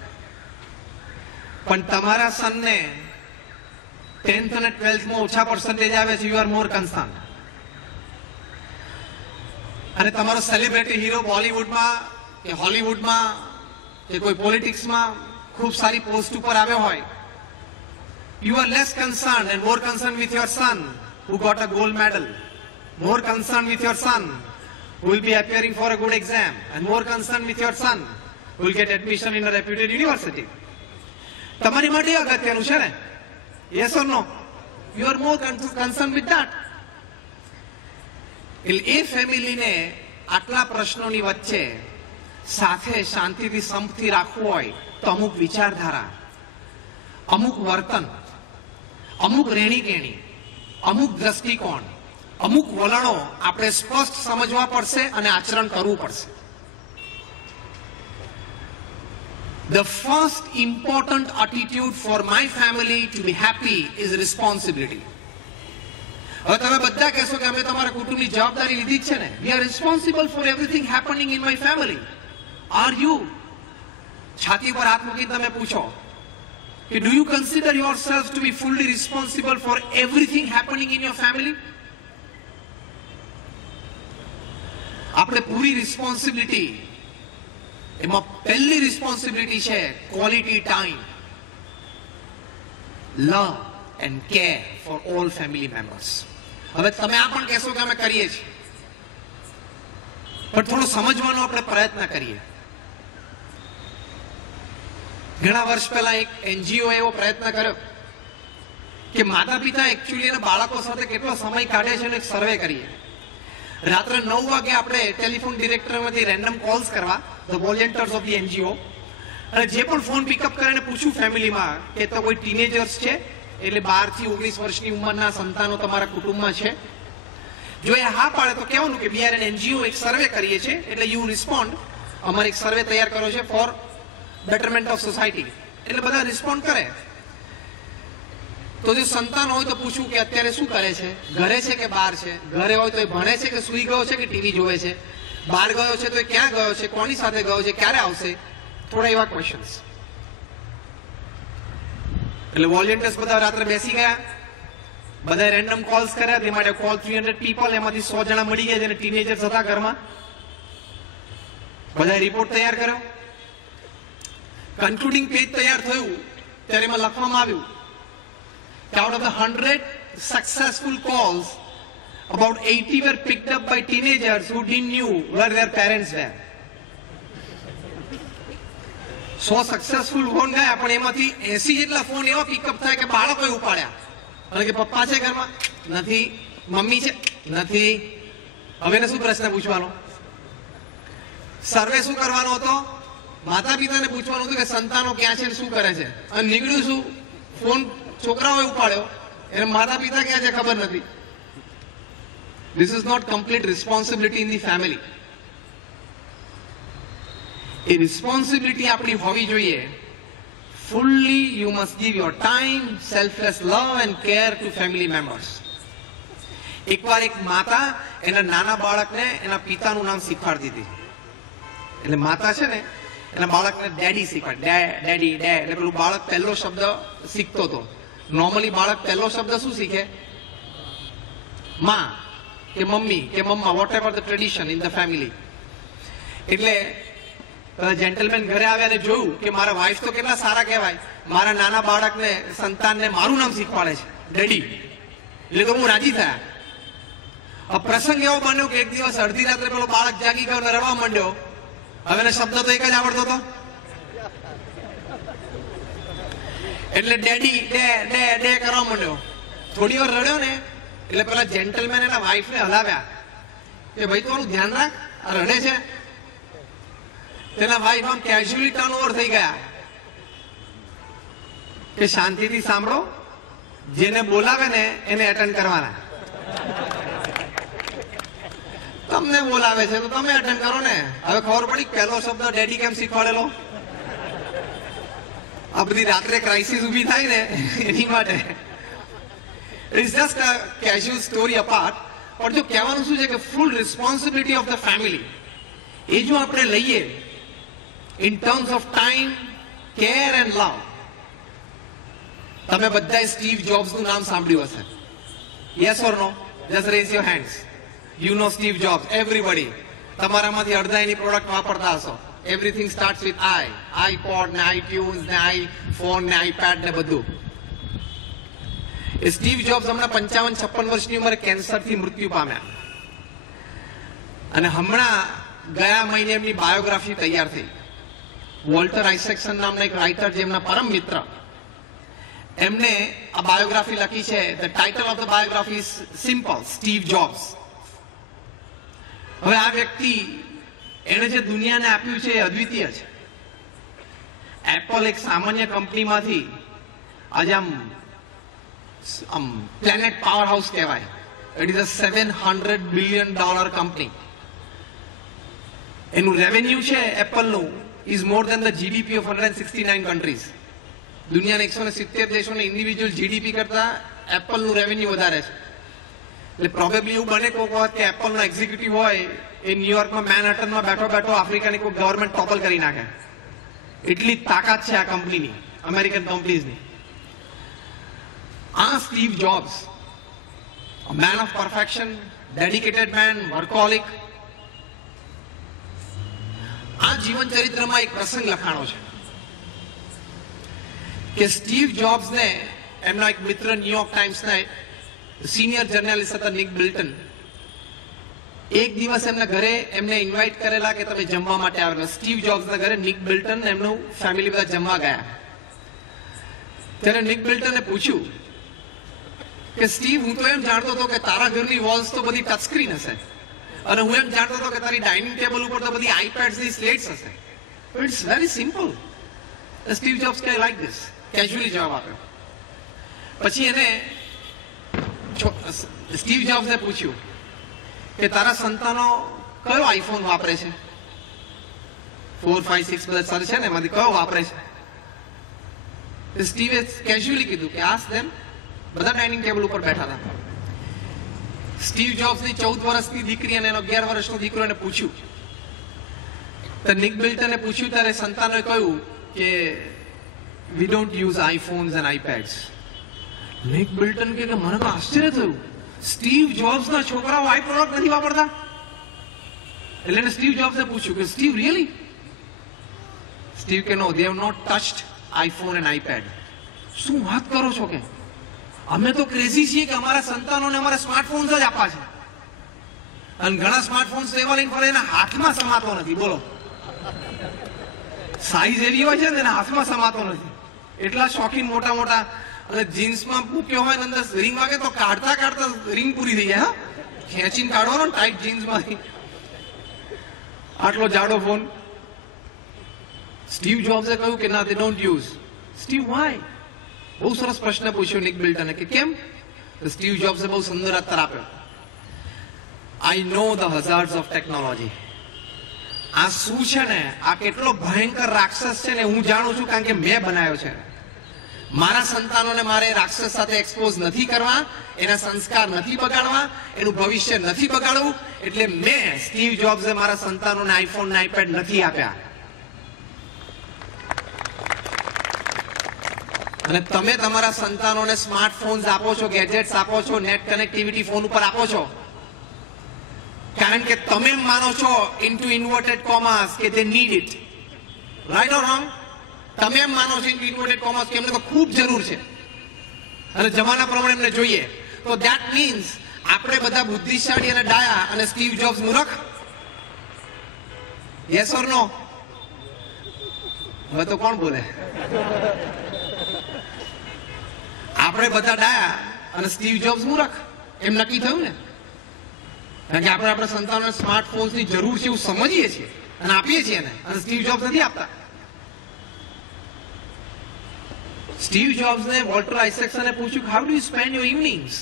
પણ તમારા સનને 10th અને 12th માં ઓછા પર્સન્ટેજ આવે છે, યુ આર મોર કન્સર્ન. અને તમારો સેલિબ્રિટી હીરો બોલિવૂડમાં કે હોલિવૂડમાં કે કોઈ પોલિટિક્સમાં ખૂબ સારી પોસ્ટ ઉપર આવ્યો હોય, you are less concerned and more concerned with your son who got a gold medal, more concerned with your son who will be appearing for a good exam, and more concerned with your son who will get admission in a reputed university. તમારી માટે અગત્યનું છે ને? Yes or no? You are more concerned with that. એટલે એ ફેમિલીને આટલા પ્રશ્નોની વચ્ચે સાથે શાંતિથી સંપથી રાખવું હોય તો અમુક વિચારધારા, અમુક વર્તન, અમુક રહેણીકેણી, અમુક દ્રષ્ટિકોણ, અમુક વલણો આપણે સ્પષ્ટ સમજવા પડશે અને આચરણ કરવું પડશે. The first important attitude for my family to be happy is responsibility. હવે તમે બધા કહેશો કે અમે તમારા કુટુંબની જવાબદારી લીધી જ છે ને. We are responsible for everything happening in my family. Are you? છાતી પર હાથ મૂકીને તમે પૂછો કે do you consider yourself to be fully responsible for everything happening in your family? આપણે પૂરી રિસ્પોન્સિબિલિટી, એમાં પહેલી રિસ્પોન્સિબિલિટી છે quality time, love and care for all family members. હવે તમે આ પણ કહેશો કે અમે કરીએ છીએ, પણ થોડો સમજવાનો આપણે પ્રયત્ન કરીએ. ઘણા વર્ષ પહેલા એક એનજીઓ એવો પ્રયત્ન કર્યો કે માતા પિતા એકચ્યુઅલી એના બાળકો સાથે કેટલો સમય કાઢે છે એનો એક સર્વે કરીએ. રાત્રે 9 વાગે આપણે ટેલિફોન ડિરેક્ટરમાંથી રેન્ડમ કોલ્સ કરવા, the volunteers of the NGO, અને જે પણ ફોન પિકઅપ કરીને પૂછ્યું ફેમિલીમાં કે તો કોઈ ટીનેજર્સ છે, એટલે 12 થી 19 વર્ષની ઉંમરના સંતાનો તમારા કુટુંબમાં છે? જો એ હા પાડે તો કહેવાનું કે વી આર એન એનજીઓ, એક સર્વે કરીએ છીએ, એટલે યુ રિસ્પોન્ડ, અમારે એક સર્વે તૈયાર કર્યો છે ફોર બેટરમેન્ટ ઓફ સોસાયટી. એટલે બધા રિસ્પોન્ડ કરે. તો જો સંતાન હોય તો પૂછવું કે અત્યારે શું કરે છે, ઘરે છે કે બહાર છે, ઘરે હોય તો એ ભણે છે કે સૂઈ ગયો છે કે ટીવી જોવે છે, બહાર ગયો છે તો એ ક્યાં ગયો છે, કોની સાથે ગયો છે, ક્યારે આવશે, થોડા એવા ક્વેશ્ચન્સ. એટલે વોલેન્ટિયર્સ બધા રાત્રે બેસી ગયા, બધા રેન્ડમ કોલ્સ કર્યા. તે માટે કોલ 300 પીપલ, એમાંથી 100 જણા મળી ગયા જેને ટીનેજર્સ હતા ઘરમાં. બધા રિપોર્ટ તૈયાર કર્યો. કન્ક્લુડિંગ પેજ તૈયાર થયું ત્યારે એમાં લખવામાં આવ્યું કે out of the 100 successful calls, about 80 were picked up by teenagers who didn't knew where their parents were. 100 successful phone ગયા, પણ એમાંથી 80 જેટલા ફોન એવા પિકઅપ થાય કે બાળકોએ ઉપાડ્યા અને કે પપ્પા છે ઘરમાં? નથી. મમ્મી છે? નથી. હવે શું પ્રશ્ન પૂછવાનો? સર્વે શું કરવાનો હતો? માતા પિતાને પૂછવાનું હતું કે સંતાનો ક્યાં છે, શું કરે છે. અને નીકળ્યું શું? ફોન છોકરાઓએ ઉપાડ્યો, એને માતા પિતા ક્યાં છે ખબર નથી. This is not complete responsibility in the family. A responsibility આપણી હોવી જોઈએ. Fully you must give your time, selfless love and care to family members. એકવાર એક માતા એના નાના બાળકને એના પિતાનું નામ શીખવાડતી હતી. એટલે માતા છે ને એના બાળકને ડેડી શીખવાડ, ડેડી, ડેડ. એટલે પેલું બાળક પહેલો શબ્દ શીખતો હતો. નોર્મલી બાળક પહેલો શબ્દ શું શીખે? માં કે મમ્મી કે mamma, whatever the tradition in the family. એટલે જેન્ટલમેન ઘરે આવ્યા અને જોયું કે મારા વાઇફ તો કેટલા સારા કહેવાય, મારા નાના બાળકને, સંતાનને મારું નામ શીખવાડે છે, ડેડી. એટલે તો હું રાજી થયા. પ્રસંગ એવો બન્યો કે એક દિવસ અડધી રાત્રે પેલો બાળક જાગી ગયો અને રડવા માંડ્યો. હવે એને શબ્દ તો એક જ આવડતો હતો, એટલે ડેડી ડે ડે ડે કરવા માંડ્યો. થોડી વાર રડ્યો ને એટલે પેલા જેન્ટલમેન એના વાઇફને હલાવ્યા કે ભાઈ તું આનું ધ્યાન રાખ, આ રડે છે. તેના વાઇફ આમ કેઝ્યુઅલી ટર્ન ઓવર થઈ ગયા કે શાંતિથી સાંભળો, જેને બોલાવે ને એને એટેન્ડ કરવાના. તમને બોલાવે છે તો તમે અટેન્ડ કરો ને. હવે ખબર પડી પહેલો શબ્દ ડેડી કેમ શીખવાડેલો? આ બધી રાત્રે ક્રાઇસિસ ઊભી થાય ને એની માટે it is just a casual story apart. પણ જો કહેવાનું શું છે કે full responsibility of the family એ જો આપણે લઈએ in terms of time, care and love. તમે બધાએ સ્ટીવ જોબ્સ નું નામ સાંભળ્યું હશે. Yes or no? Just raise your hands. You know Steve Jobs, everybody. તમારામાંથી અડધા એની પ્રોડક્ટ વાપરતા હશો. એવરીથિંગ સ્ટાર્ટ્સ વિથ આઈપોડ ને આઈટ્યુન્સ ને આઈફોન ને આઈપેડ ને બધું. એ સ્ટીવ જોબ્સ હમણાં 55-56 વર્ષની ઉંમરે કેન્સરથી મૃત્યુ પામ્યા. અને હમણાં ગયા મહિને એમની બાયોગ્રાફી તૈયાર થઈ. વોલ્ટર આઇઝેકસન નામના એક રાઇટર, જેમના પરમ મિત્ર, એમને આ બાયોગ્રાફી લખી છે. The title of the biography is simple, Steve jobs. હવે આ વ્યક્તિ એને જે દુનિયાને આપ્યું છે એ અદ્વિતીય છે. એપલ એક સામાન્ય કંપનીમાંથી આજે આમ પ્લેનેટ પાવર હાઉસ કહેવાય. It is a $700 billion company. એનું રેવન્યુ છે એપલનું is more than the GDP of 169 countries. દુનિયાના 170 દેશોને ઇન્ડિવિજ્યુઅલ જીડીપી કરતા એપલનું રેવન્યુ વધારે છે. એટલે પ્રોબેબલી એવું બને કોઈક વખત કે એપલનો એક્ઝિક્યુટિવ હોય એ ન્યુયોર્કમાં મેનહટનમાં બેઠો બેઠો આફ્રિકાની કોઈ ગવર્મેન્ટ ટોપલ કરી નાખે. એટલી તાકાત છે આ કંપનીની, અમેરિકન કંપનીઝની. આ Steve Jobs, man of perfection, dedicated man, workaholic. આ જીવન ચરિત્રમાં એક પ્રસંગ લખાણો છે કે સ્ટીવ જોબ્સને એમના એક મિત્ર ન્યુયોર્ક ટાઈમ્સના સિનિયર જર્નલિસ્ટ હતા નિક બિલ્ટન. એક દિવસ એમના ઘરે એમને ઇન્વાઇટ કરેલા કે તમે જમવા માટે આવેલા. સ્ટીવ જોબ્સના ઘરે નિક બિલ્ટન એમનું ફેમિલી બધા જમવા ગયા. ત્યારે નિક બિલ્ટને પૂછ્યું કે સ્ટીવ, હું તો એમ જાણતો હતો કે તારા ઘરની વોલ્સ તો બધી ટચ સ્ક્રીન હશે, અને હું એમ જાણતો હતો કે તારી ડાઇનિંગ ટેબલ ઉપર તો બધી આઈપેડ્સ ની સ્લેટ્સ હશે. It's very simple. Steve Jobs કે લાઈક ધીસ, કેઝ્યુઅલી જવાબ આપ્યો. પછી એને સ્ટીવ જોબ્સને પૂછ્યું કે તારા સંતાનો કયો આઈફોન વાપરે છે? 4, 5, 6 બધા સર છે ને, એમાંથી કયો વાપરે છે? સ્ટીવે કેઝ્યુઅલી કીધું કે આસ્ક ધેમ. બધા ડાઇનિંગ ટેબલ ઉપર બેઠા હતા. સ્ટીવ જોબ્સની 14 વર્ષની દીકરી અને એનો 11 વર્ષનો દીકરો એને પૂછ્યું. તો નિક બિલ્ટને પૂછ્યું ત્યારે સંતાનોએ કહ્યું કે we don't use iPhones and iPads. Nick Bilton કે મને તો આશ્ચર્ય થયું, સ્ટીવ જોબ્સના છોકરાઓ આઈ પ્રોડક્ટ નથી વાપરતા. એટલે એને સ્ટીવ જોબ્સને પૂછ્યું કે સ્ટીવ રિયલી? સ્ટીવ કે no, they have not touched iPhone and iPad. શું વાત કરો છો? કે અમે તો ક્રેઝી છીએ કે અમારા સંતાનોને અમારા સ્માર્ટફોન્સ જ આપવા છે, અને ઘણા સ્માર્ટફોન્સ એવા લઈને ફરે એના હાથમાં સમાતો નથી. બોલો, સાઈઝ એવી હોય છે ને એના હાથમાં સમાતો નથી. એટલા શોખીન મોટા મોટા, અને જીન્સમાં મૂક્યો હોય ને અંદર રિંગ વાગે તો કાઢતા કાઢતા રિંગ પૂરી થઈ જાય. ખેંચીને કાઢવાનો ને ટાઈટ જીન્સમાંથી આટલો જાડો ફોન. સ્ટીવ જોબ્સે કહ્યું કે ના, they don't use. Steve, why? બહુ સરસ પ્રશ્ન પૂછ્યો નિક બિલ્ટને કે કેમ? સ્ટીવ જોબ્સે બહુ સુંદર ઉત્તર આપ્યો. આઈ નો ધ હઝાર્ડ્સ ઓફ ટેકનોલોજી. આ શું છે ને, આ કેટલો ભયંકર રાક્ષસ છે ને હું જાણું છું, કારણ કે મેં બનાવ્યો છે. મારા સંતાનોને મારે રાક્ષસ સાથે એક્સપોઝ નથી કરવા, એના સંસ્કાર નથી બગાડવા, એનું ભવિષ્ય નથી બગાડવું. એટલે મેં, સ્ટીવ જોબ્સે, મારા સંતાનોને આઈફોન ને આઈપેડ નથી આપ્યા. અને તમે તમારા સંતાનોને સ્માર્ટફોન્સ આપો છો, ગેજેટ્સ આપો છો, નેટ કનેક્ટિવિટી ફોન ઉપર આપો છો, કારણ કે તમે માનો છો ઇન્ટુ ઇન્વર્ટેડ કોમાસ કે they need it. Right or wrong? તમે એમ માનો છો ઇન્ટુ ઇન્વર્ટેડ કોમાસ કે એમને તો ખૂબ જરૂર છે અને જમાના પ્રમાણે એમને જોઈએ. તો ધેટ મીન્સ આપણે બધા બુદ્ધિશાળી અને ડાયા અને સ્ટીવ જોબ્સ મૂર્ખ? યસ ઓર નો? હવે તો કોણ બોલે? આપણે બધા ડાયા અને સ્ટીવ જોબ્સ મૂર્ખ, એમ નક્કી થયું ને. કારણ કે આપણે આપણા સંતાનોને સ્માર્ટફોન્સની જરૂર છે એવું સમજીએ છીએ અને આપીએ છીએ ને, અને સ્ટીવ જોબ્સ નથી આપતા. સ્ટીવ જોબ્સને વોલ્ટર આઇઝેકસને પૂછ્યું, how do you spend your evenings?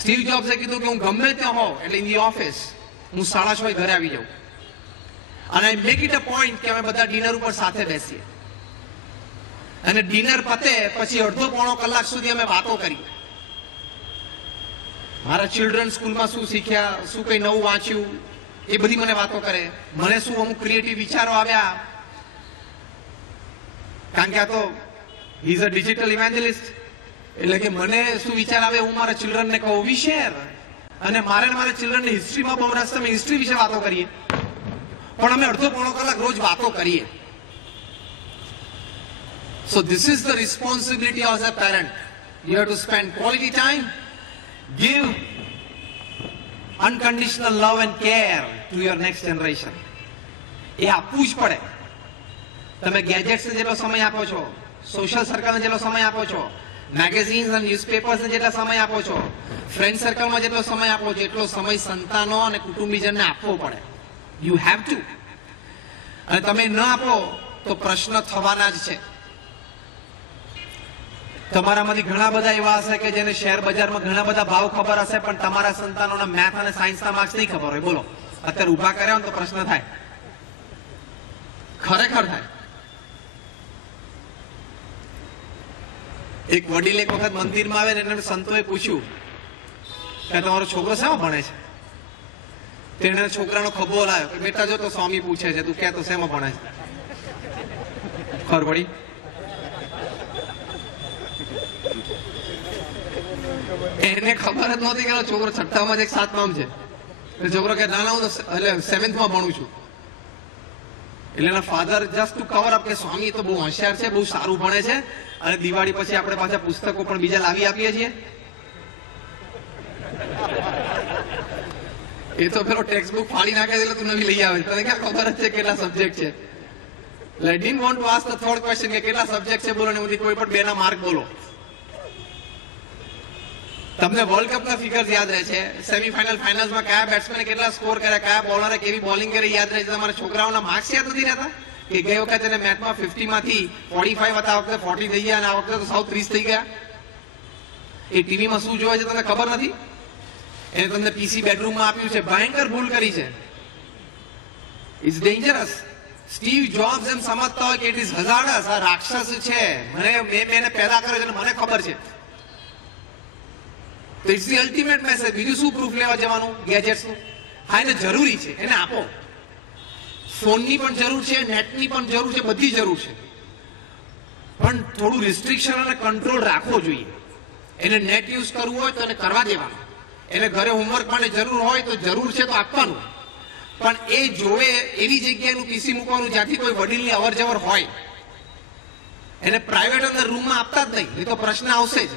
Steve જોબ્સે કીધું કે હું ગમે ત્યાં હોઉં, એટલે ઇન ધી ઓફિસ, હું 6:30 ઘરે આવી જાઉં, અને I make it a point કે અમે બધા ડિનર ઉપર સાથે બેસીએ. અને ડિનર પતે પછી અડધો પોણો કલાક સુધી અમે વાતો કરી. મારા ચિલ્ડ્રન સ્કૂલમાં શું શીખ્યા, શું કઈ નવું વાંચ્યું, એ બધી મને વાતો કરે. મને શું અમુક ક્રિએટિવ વિચારો આવ્યા, કારણ કે આ તો હી ઇઝ અ ડિજિટલ ઇવેન્જલિસ્ટ, એટલે કે મને શું વિચાર આવે હું મારા ચિલ્ડ્રનને કહું. વી શેર. અને મારા ચિલ્ડ્રનને હિસ્ટ્રીમાં બહુ રસ, અમે હિસ્ટ્રી વિશે વાતો કરીએ, પણ અમે અડધો પોણો કલાક રોજ વાતો કરીએ. So this is the responsibility as a parent. You have to spend quality time, give unconditional love and care to your next generation. એ આપવું જ પડે. તમે ગેજેટ્સને જેટલો સમય આપો છો, સોશિયલ સર્કલને જેટલો સમય આપો છો, મેગેઝિન્સ અને ન્યૂઝપેપર્સને જેટલા સમય આપો છો, ફ્રેન્ડ સર્કલમાં જેટલો સમય આપો છો, એટલો સમય સંતાનો અને કુટુંબીજનને આપવો પડે. You have two. અને તમે ન આપો તો પ્રશ્ન થવાના જ છે. તમારામાંથી ઘણા બધા એવા હશે કે જેને શેર બજારમાં ઘણા બધા ભાવ ખબર હશે, પણ તમારા સંતાનોના મેથ અને સાયન્સના માર્ક્સ નહીં ખબર હોય. બોલો, અત્યારે ઉભા કર્યા તો પ્રશ્ન થાય, ખરેખર થાય. એક વડીલ એક વખત મંદિરમાં આવે ને એને સંતોએ પૂછ્યું કે તમારો છોકરો શેમાં ભણે છે? તેને છોકરાનો ખભો લાવ્યો કે બેટા જો તો સ્વામી પૂછે છે, તું કે તો શેમાં ભણે છે? ખબર પડી? એને ખબર જ નહોતી કે છોકરો છઠ્ઠામાં એક સાતમામ છે. છોકરો કે ના હું એટલે 7th ભણું છું. એટલે એના father just to cover up કે સ્વામી તો બહુ હોશિયાર છે, બહુ સારું ભણે છે, અને દિવાળી પછી આપણે પાછા પુસ્તકો પણ બીજા લાવી આપીએ છીએ. એ તો પેલો ટેક્સ્ટ બુક ફાડી નાખે એટલે તું નવી લઈ આવે. તને ક્યાં ખબર જ છે કેટલા સબ્જેક્ટ છે? એટલે dean want to ask the third question કે કેટલા સબ્જેક્ટ છે બોલો, ને કોઈ પણ 2 ના માર્ક બોલો. તમને વર્લ્ડ કપના ફિગર્સ યાદ રહે છે, સેમીફાઇનલ ફાઇનલ્સમાં કયા બેટ્સમેને કેટલા સ્કોર કર્યા, કયા બોલરે કેવી બોલિંગ કરી યાદ રહે છે. તમારા છોકરાઓના માર્ક્સ યાદ નથી રહેતા કે ગઈ વખતે એને મેથમાં 50 માંથી 45 હતા, આ વખતે 40 થઈ ગયા, અને આ વખતે તો સાવ 30 થઈ ગયા. એ ટીવીમાં શું જોવે છે તમને ખબર નથી. એને તમને પીસી બેડરૂમમાં આપ્યું છે, ભયંકર ભૂલ કરી છે. It's dangerous. સ્ટીવ જોબ્સ એમ સમજતા હોય કે ઇટ ઇઝ હઝાર્ડસ, આ રાક્ષસ છે, મેં એને પેદા કર્યો છે અને મને ખબર છે. તો ઇટ્સ ધી અલ્ટિમેટ મેસેજ. બીજું શું પ્રૂફ લેવા જવાનું ગેજેટ્સનું? હા, એને જરૂરી છે, એને આપો. ફોનની પણ જરૂર છે, નેટની પણ જરૂર છે, બધી જરૂર છે, પણ થોડું રિસ્ટ્રિક્શન અને કંટ્રોલ રાખવો જોઈએ. એને નેટ યુઝ કરવું હોય તો એને કરવા દેવાનું. એને ઘરે હોમવર્ક માટે જરૂર હોય તો જરૂર છે તો આપવાનું, પણ એ જોવે એવી જગ્યાએનું પીસી મૂકવાનું જ્યાંથી કોઈ વડીલની અવર જવર હોય. એને પ્રાઇવેટ અંદર રૂમમાં આપતા જ નહીં, એ તો પ્રશ્ન આવશે જ.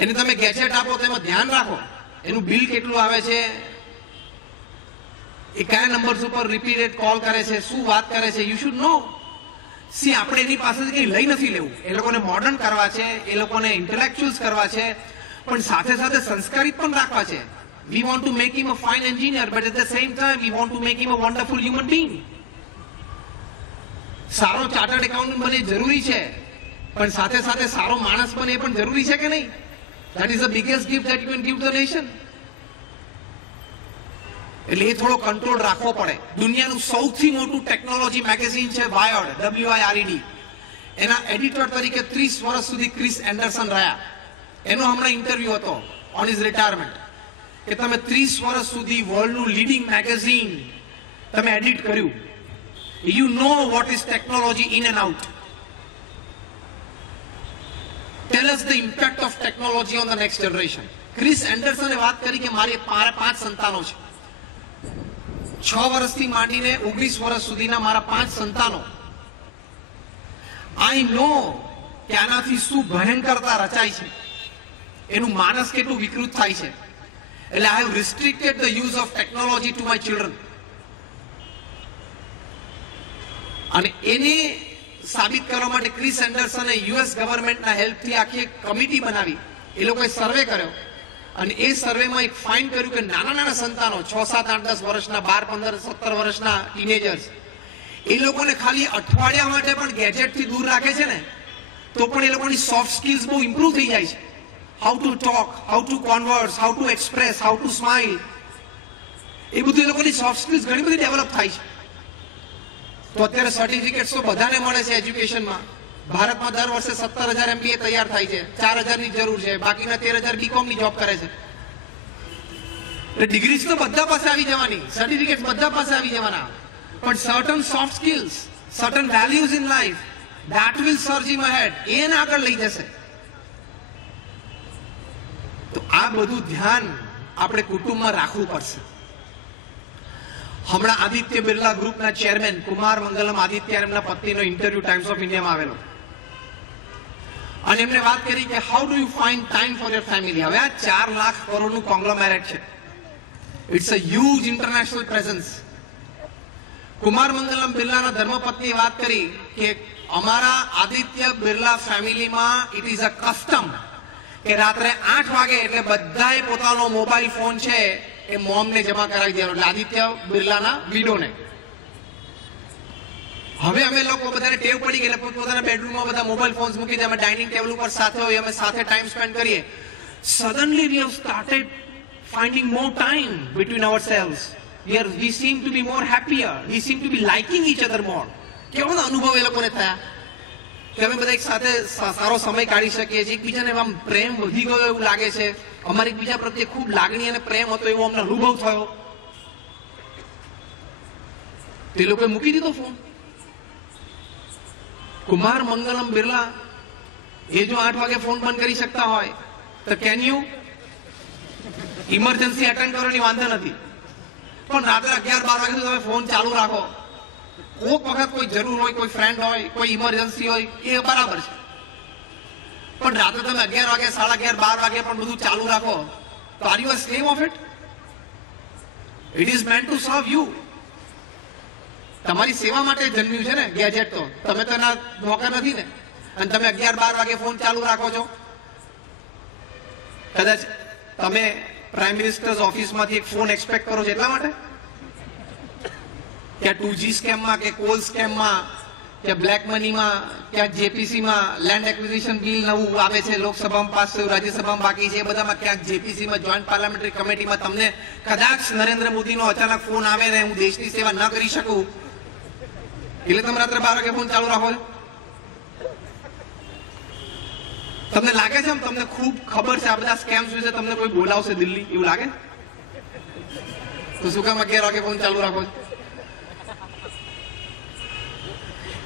એને તમે ગેજેટ આપો તો એમાં ધ્યાન રાખો એનું બિલ કેટલું આવે છે, એ કયા નંબર્સ ઉપર રિપીટેડ કોલ કરે છે, શું વાત કરે છે. You should no. સી આપણે એની પાસેથી કંઈ લઈ નથી લેવું. એ લોકોને મોડર્ન કરવા છે, એ લોકોને ઇન્ટેલેક્ચ્યુઅલ્સ કરવા છે, પણ સાથે સાથે સંસ્કારિત પણ રાખવા છે. We want to make him a fine engineer, but at the same time we want to make him a wonderful human being. સારો ચાર્ટર્ડ એકાઉન્ટન્ટ બને જરૂરી છે, પણ સાથે સાથે સારો માણસ બને એ પણ જરૂરી છે કે નહીં? That is the biggest gift that you can give to the nation. એટલે એ થોડો કંટ્રોલ રાખવો પડે. દુનિયાનું સૌથી મોટું ટેકનોલોજી મેગેઝિન છે વાયર્ડ, WIRED. એના એડિટર તરીકે 30 વર્ષ સુધી ક્રિસ એન્ડરસન રહ્યા. એનો હમણાં ઇન્ટરવ્યુ હતો ઓન હિઝ રિટાયરમેન્ટ કે તમે 30 વર્ષ સુધી વર્લ્ડનું લીડિંગ મેગેઝિન તમે એડિટ કર્યું. You know what is technology in and out. Tell us the impact of technology on the next generation. Chris એન્ડરસને વાત કરી કે મારે 5 સંતાનો છે. 6 વર્ષથી માંડીને 19 વર્ષ સુધીના મારા 5 સંતાનો. આઈ નો કે આનાથી શું ભયંકરતા રચાય છે, એનું માનસ કેટલું વિકૃત થાય છે. એટલે I have restricted the use of technology to my children. અને એને સાબિત કરવા માટે ક્રિસ એન્ડરસને યુએસ ગવર્મેન્ટના હેલ્પથી આખી એક કમિટી બનાવી. એ લોકોએ સર્વે કર્યો, અને એ સર્વેમાં એક ફાઇન્ડ કર્યું કે નાના સંતાનો 6, 7, 8, 10 વર્ષના, 12, 15, 17 વર્ષના ટીનેજર્સ, એ લોકોને ખાલી અઠવાડિયા માટે પણ ગેજેટથી દૂર રાખે છે ને, તો પણ એ લોકોની સોફ્ટ સ્કિલ્સ બહુ ઇમ્પ્રૂવ થઈ જાય છે. How to talk, how to converse, how to express, how to smile, એ બધું એ લોકોની સોફ્ટ સ્કિલ્સ ઘણી બધી ડેવલપ થાય છે. તો અત્યારે સર્ટિફિકેટ્સ તો બધાને મળે છે એજ્યુકેશનમાં. ભારતમાં દર વર્ષે 17,000 MBA તૈયાર થાય છે, 4,000 ની જરૂર છે, બાકીના 13,000 બીકોમ ની જોબ કરે છે. ડિગ્રીઝ તો બધા પાસે આવી જવાની, સર્ટિફિકેટ્સ બધા પાસે આવી જવાના, પણ certain soft skills, certain values in life, that will surge him ahead, એને આગળ લઈ જશે. તો આ બધું ધ્યાન આપણે કુટુંબમાં રાખવું પડશે. હમણાં આદિત્ય બિરલા ગ્રુપના ચેરમેન કુમાર મંગલમ આદિત્ય એમના પત્નીનો ઇન્ટરવ્યુ ટાઈમ્સ ઓફ ઇન્ડિયામાં આવેલો, અને એમને વાત કરી કે how do you find time for your family. હવે આ 4 લાખ કરોડનું કોંગ્લોમેરેટ છે, it's a huge international presence. Kumar Mangalam બિરલાના ધર્મપત્નીએ વાત કરી કે અમારા આદિત્ય બિરલા ફેમિલીમાં ઇટ ઇઝ અ કસ્ટમ કે રાત્રે 8 વાગે એટલે બધાએ પોતાનો મોબાઈલ ફોન છે એ મોમને જમા કરાવી દેવાનો, એટલે આદિત્ય બિરલાના વિડોને. હવે અમે લોકો બધાને ટેવ પડી ગઈ, પોતાના બેડરૂમમાં બધા મોબાઈલ ફોન્સ મૂકી દે, અમે ડાઇનિંગ ટેબલ ઉપર સાથે હોય, અમે સાથે ટાઈમ સ્પેન્ડ કરીએ. Suddenly we have started finding more time between ourselves. We seem to be more happier. We seem to be liking each other more. કેવો અનુભવ એ લોકોને થયા કે અમે બધા એક સાથે સારો સમય કાઢી શકીએ છીએ, એકબીજાને આમ પ્રેમ વધી ગયો એવું લાગે છે, અમારી એકબીજા પ્રત્યે ખૂબ લાગણી અને પ્રેમ હતો એવો અમને અનુભવ થયો. તે લોકોએ મૂકી દીધો ફોન. કુમાર મંગલમ બિરલા એ જો 8 વાગે ફોન બંધ કરી શકતા હોય તો કેન યુ? ઇમરજન્સી એટેન્ડ કરવાની વાંધો નથી, પણ રાત્રે 11-12 વાગે તમે ફોન ચાલુ રાખો. કોઈક વખત કોઈ જરૂર હોય, કોઈ ફ્રેન્ડ હોય, કોઈ ઇમરજન્સી હોય, એ બરાબર છે, પણ રાત્રે તમે 11 વાગે, 11:30, 12 વાગે પણ બધું ચાલુ રાખો તો are you a slave of it? It is meant to serve you. તમારી સેવા માટે જન્મ્યું છે ને ગેજેટ, તો તમે તો એના નોકર નથી ને. અને તમે 11-12 વાગે ફોન ચાલુ રાખો છો. કદાચ તમે પ્રાઇમ મિનિસ્ટર્સ ઓફિસમાંથી એક ફોન એક્સપેક્ટ કરો છો એટલા માટે કે 2G સ્કેમમાં કે કોલ સ્કેમમાં કે બ્લેક મનીમાં કે જેપીસીમાં લેન્ડ એક્વિઝિશન બિલ નવું આવે છે, લોકસભામાં પાસ થયું, રાજ્યસભામાં બાકી છે, એ બધામાં ક્યાંક જેપીસીમાં જોઈન્ટ પાર્લામેન્ટરી કમિટીમાં તમને કદાચ નરેન્દ્ર મોદીનો અચાનક ફોન આવે ને હું દેશની સેવા ન કરી શકું એટલે તમે રાત્રે 12 વાગે ફોન ચાલુ રાખો છો. તમને લાગે છે તમને ખૂબ ખબર છે આ બધા સ્કેમ્સ વિશે, તમને કોઈ બોલાવશે દિલ્હી એવું લાગે? તો શું કામ 11 વાગે ફોન ચાલુ રાખો છો?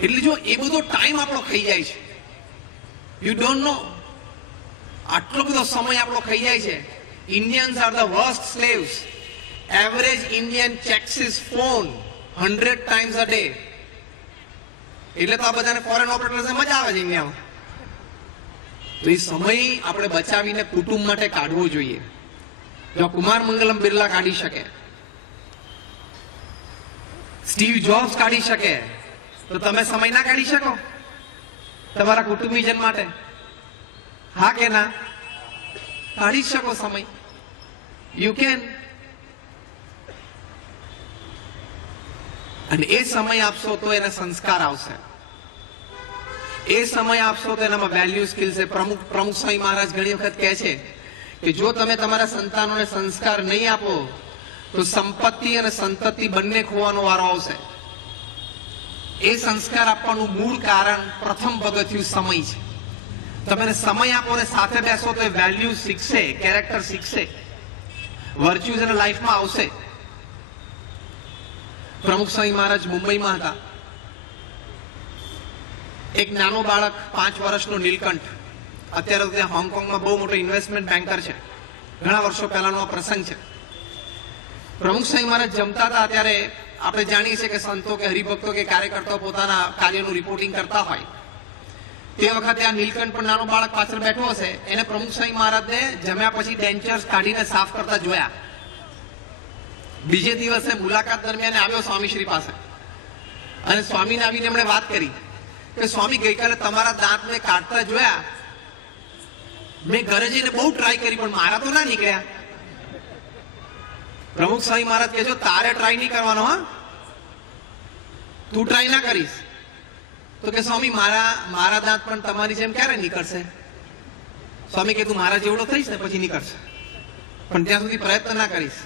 એટલે જો એ બધો ટાઈમ આપણો ખાઈ જાય છે, યુ ડોન્ટ નો, આટલો બધો સમય આપણો ખાઈ જાય છે. Indians are the worst slaves. Average Indian checks his phone 100 times a day. એટલે તો આ બધાને ફોરેન ઓપરેટર્સને મજા આવે છે ઇન્ડિયામાં. તો એ સમય આપણે બચાવીને કુટુંબ માટે કાઢવો જોઈએ. જો કુમાર મંગલમ બિરલા કાઢી શકે, સ્ટીવ જોબ્સ કાઢી શકે, તો તમે સમય ના કાઢી શકો તમારા કુટુંબીજન માટે? હા કે ના? કાઢી શકો સમય. You can. અને એ સમય આપશો તો એને સંસ્કાર આવશે, એ સમય આપશો તો એનામાં વેલ્યુ સ્કિલ છે. પ્રમુખ સ્વામી મહારાજ ઘણી વખત કહે છે કે જો તમે તમારા સંતાનોને સંસ્કાર નહીં આપો તો સંપત્તિ અને સંતતિ બંને ખોવાનો વારો આવશે. એ સંસ્કાર આપવાનું મૂળ કારણ, પ્રથમ પગથિયું સમય છે. તમે સમય આપો ને સાથે બેસો તો એ વેલ્યુ શીખશે, કેરેક્ટર શીખશે, વર્ચ્યુઝ એના લાઈફમાં આવશે. પ્રમુખ સ્વામી મહારાજ મુંબઈમાં હતા. એક નાનો બાળક 5 વર્ષનો નીલકંઠ, અત્યારે ત્યાં હોંગકોંગમાં બહુ મોટો ઇન્વેસ્ટમેન્ટ બેન્કર છે, ઘણા વર્ષો પહેલાનો આ પ્રસંગ છે. પ્રમુખ સ્વામી મહારાજ જમતા હતા ત્યારે આપણે જાણીએ છીએ કે સંતો કે હરિભક્તો કે કાર્યકર્તાઓ પોતાના કાર્યનું રિપોર્ટિંગ કરતા હોય. તે વખતે આ નીલકંઠ પણ નાનો બાળક પાછળ બેઠો હશે, એને પ્રમુખ સ્વામી મહારાજને જમ્યા પછી ડેન્ચર્સ કાઢીને સાફ કરતા જોયા. બીજે દિવસે મુલાકાત દરમિયાન આવ્યો સ્વામીશ્રી પાસે અને સ્વામીને આવીને એમણે વાત કરી કે સ્વામી ગઈકાલે તમારા દાંત મેં કાઢતા જોયા, મેં ઘરે જઈને બહુ ટ્રાય કરી પણ મારા તો ના નીકળ્યા. પ્રમુખ સ્વામી મહારાજ કહે છે તારે ટ્રાય નહીં કરવાનો, હા, તું ટ્રાય ના કરીશ તો કે સ્વામી મારા દાંત પણ તમારી જેમ ક્યારે નીકળશે? સ્વામી કે તું મારા જેવડો થઈશ ને પછી નીકળશે, પણ ત્યાં સુધી પ્રયત્ન ના કરીશ.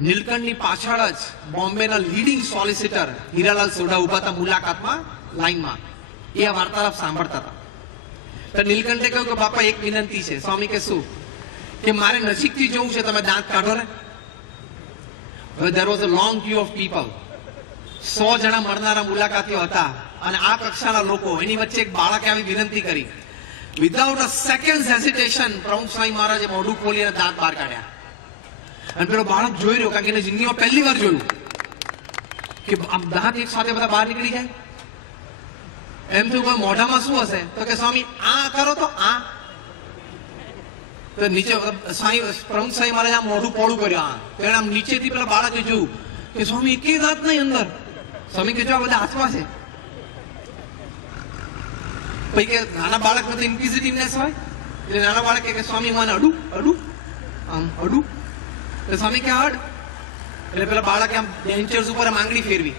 નીલકંઠની પાછળ જ બોમ્બેના લીડિંગ સોલિસિટર હીરાલાલ સોઢા ઉભા હતા મુલાકાતમાં લાઈનમાં. એ આ વાર્તાલાપ સાંભળતા હતા. તો નીલકંઠે કહ્યું કે બાપા એક વિનંતી છે. સ્વામી કે શું? કે મારે નજીકથી જોવું છે, તમે દાંત કાઢો ને. હવે there was a long queue of people. 100 જણા મળનારા મુલાકાતીઓ હતા અને આ કક્ષાના લોકો, એની વચ્ચે એક બાળકે આવી વિનંતી કરી. વિધાઉટ અ સેકન્ડ હેસિટેશન પ્રમુખ સ્વામી મહારાજે મોઢું ખોલીને દાંત બહાર કાઢ્યા. અને પેલો બાળક જોઈ રહ્યો, કારણ કે એને જિંદગીમાં પહેલી વાર જોયું કે આમ દાંત એક સાથે બધા બહાર નીકળી જાય. એમ થયું કે મોઢામાં શું હશે? તો કે સ્વામી આ કરો તો આ. તો નીચે પ્રમુખ સ્વામી મહારાજ આમ મોઢું પોળું કર્યું. તો એને આમ નીચેથી પેલા બાળકે જોયું કે સ્વામી એક દાંત નહીં અંદર. સ્વામી કે જો આ બધા હાથમાં છે. પછી કે નાના બાળક તો ઇન્ક્વિઝિટિવનેસ હોય એટલે નાના બાળક કે સ્વામી મને અડું અડું આમ અડું. તો સ્વામી કે અડ. એટલે પેલા બાળકે આમ બેન્ચર્સ ઉપર આમ આંગળી ફેરવી.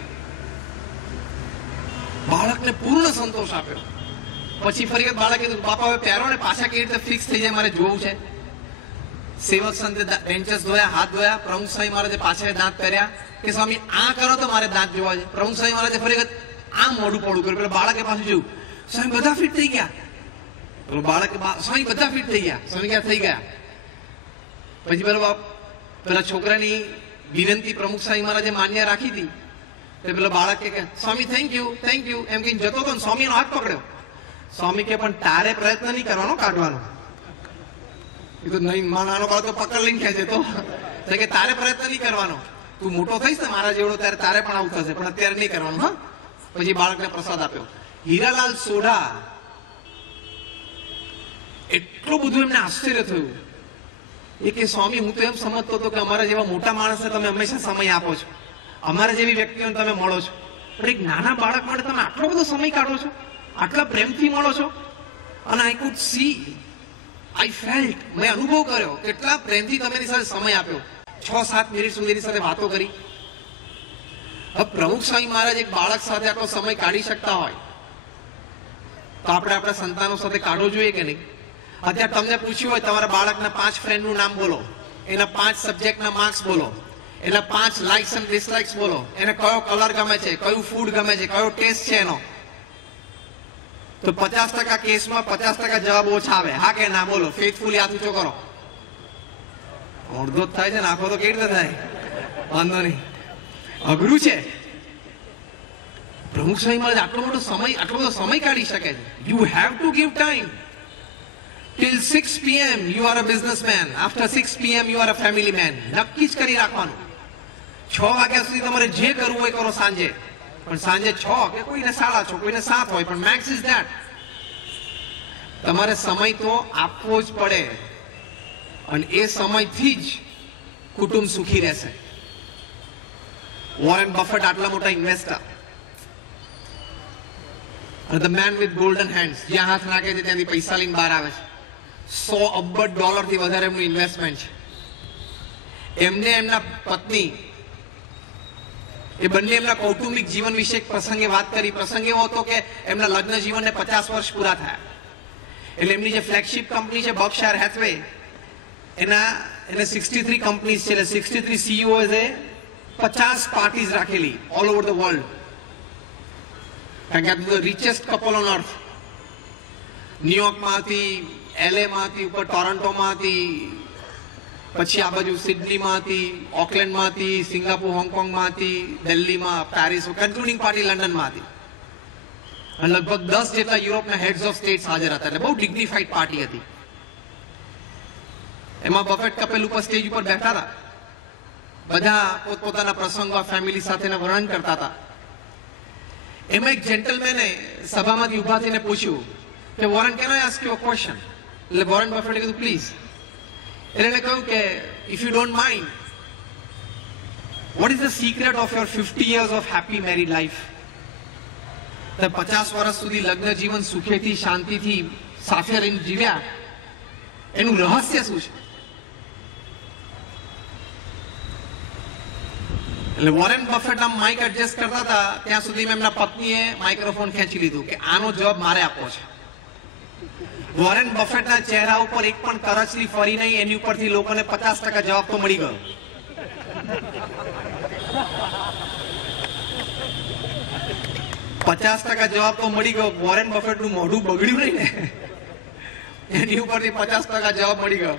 બાળકને પૂર્ણ સંતોષ આપ્યો. પછી ફરી બાળકે કીધું બાપા હવે પહેરો ને પાછા કેવી રીતે ફિક્સ થઈ જાય મારે જોવું છે. સેવક સંતે બેન્ચર્સ ધોયા, હાથ ધોયા. પ્રમુખ સ્વામી મહારાજે પાછા દાંત પહેર્યા કે સ્વામી આ કરો તો મારે દાંત જોવા છે. પ્રમુખ સ્વામી મહારાજે ફરી આ મોઢું પોળું કર્યું. પેલા બાળકે પાછું જોયું, સ્વામી બધા ફિટ થઈ ગયા. પેલો બાળકે સ્વામી બધા ફિટ થઈ ગયા. સ્વામી ક્યાં થઈ ગયા. પછી પેલા છોકરાની વિનંતી પ્રમુખ સ્વામી મહારાજે માન્ય રાખી હતી. પેલો બાળક કે સ્વામી થેન્ક યુ એમ કહીને જતો હતો ને સ્વામીનો હાથ પકડ્યો. સ્વામી કે પણ તારે પ્રયત્ન નહીં કરવાનો કાઢવાનો. એ તો નહીં, નાનો બાળક તો પકડ લઈને ખેંચે તો કે તારે પ્રયત્ન નહીં કરવાનો. તું મોટો થઈશ ને મારા જેવડો ત્યારે તારે પણ આવું થશે, પણ અત્યારે નહીં કરવાનું. હા. પછી બાળકને પ્રસાદ આપ્યો. હીરાલાલ સોઢા એટલું બધું એમને આશ્ચર્ય થયું એ કે સ્વામી હું તો એમ સમજતો હતો કે અમારા જેવા મોટા માણસને તમે હંમેશા સમય આપો છો, અમારા જેવી વ્યક્તિઓને તમે મળો છો, પણ એક નાના બાળક માટે તમે આટલો બધો સમય કાઢો છો, આટલા પ્રેમથી મળો છો. અને I could C, I felt, મેં અનુભવ કર્યો કેટલા પ્રેમથી તમે એની સાથે સમય આપ્યો. 6-7 મિનિટ સુધી એની સાથે વાતો કરી. હવે પ્રમુખ સ્વામી મહારાજ એક બાળક સાથે આટલો સમય કાઢી શકતા હોય તો આપણે આપણા સંતાનો સાથે કાઢવો જોઈએ કે નહીં? અત્યારે તમને પૂછ્યું હોય તમારા બાળકના 5 ફ્રેન્ડનું નામ બોલો, એના 5 સબ્જેક્ટના માર્ક્સ બોલો, એના 5 લાઇક્સ અને ડિસલાઇક્સ બોલો, એને કયો કલર ગમે છે, કયું ફૂડ ગમે છે, કયો ટેસ્ટ છે એનો, તો 50% કેસમાં 50% જવાબ ઓછા આવે. હા કે ના? બોલો ફેથફુલી હાથ ઊંચો કરો. અડધો જ થાય છે ને, આખો તો કેવી રીતે થાય? વાંધો નહીં, અઘરું છે. પ્રમુખ સ્વામી મહારાજ આટલો બધો સમય કાઢી શકે છે. You have to give time. Till 6 PM you are a businessman. After 6 PM you are a family man. નક્કી જ કરી રાખવાનું. 6 વાગ્યા સુધી તમારે જે કરવું હોય કરો સાંજે. પણ સાંજે 6 કે કોઈને 6:30, કોઈને 7 હોય, પણ મેક્સ ઇઝ ધેટ. તમારે સમય તો આપવો જ પડે અને એ સમયથી જ કુટુંબ સુખી રહેશે. વોરેન બફેટ આટલા મોટા ઇન્વેસ્ટર અને the main with golden hands, જ્યાં હાથ નાખે છે ત્યાંથી પૈસા લઈને બહાર આવે છે. $100 અબજ થી વધારે એમનું ઇન્વેસ્ટમેન્ટ છે. એમને એમના પત્ની એ બંને એમના કૌટુંબિક જીવન વિશે એક પ્રસંગે વાત કરી. પ્રસંગ એવો હતો કે એમના લગ્ન જીવનને 50 વર્ષ પૂરા થયા. એટલે એમની જે ફ્લેગશિપ કંપની છે બર્કશાયર હેથવે, એને 63 કંપનીઝ છે, એટલે 63 CEOs એ 50 પાર્ટીઝ રાખેલી ઓલ ઓવર ધ વર્લ્ડ. કારણ કે આ રિચેસ્ટ કપલ ઓન અર્થ. ન્યુયોર્કમાં હતી, LA માં હતી, ઉપર ટોરન્ટોમાં હતી, પછી આ બાજુ સિડનીમાં હતી, ઓકલેન્ડમાં હતી, સિંગાપુર, હોંગકોંગમાં હતી, દિલ્હીમાં, પેરિસ, કન્ક્લુડિંગ પાર્ટી લંડનમાં હતી. અને લગભગ 10 જેટલા યુરોપના હેડ્સ ઓફ સ્ટેટ્સ હાજર હતા. એટલે બહુ ડિગ્નિફાઈડ પાર્ટી હતી. એમાં બફેટ કપેલ ઉપર સ્ટેજ ઉપર બેઠા હતા. બધા પોતપોતાના પ્રસંગો ફેમિલી સાથેના વર્ણન કરતા હતા. એમાં એક જેન્ટલમેને સભામાંથી ઉભા થઈને પૂછ્યું કે Warren, can I ask you a question? એટલે વોરેન બફેટે કીધું પ્લીઝ. એટલે એને કહ્યું કે if you don't mind, what is the secret of your 50 years of happy married life? 50 વર્ષ સુધી લગ્ન જીવન સુખેથી શાંતિથી સાથે રહીને જીવ્યા, એનું રહસ્ય શું છે? એટલે વોરેન બફેટ આમ માઇક એડજસ્ટ કરતા હતા ત્યાં સુધી એમના પત્નીએ માઇક્રોફોન ખેંચી લીધું કે આનો જવાબ મારે આપવો છે. વોરેન બફેટના ચહેરા ઉપર એક પણ કરચલી ફરી નહીં, એની ઉપરથી લોકોને 50% જવાબ તો મળી ગયો. %50 જવાબ તો મળી ગયો. વોરેન બફેટ નું મોઢું બગડ્યું નહીં ને, એની ઉપરથી 50% જવાબ મળી ગયો.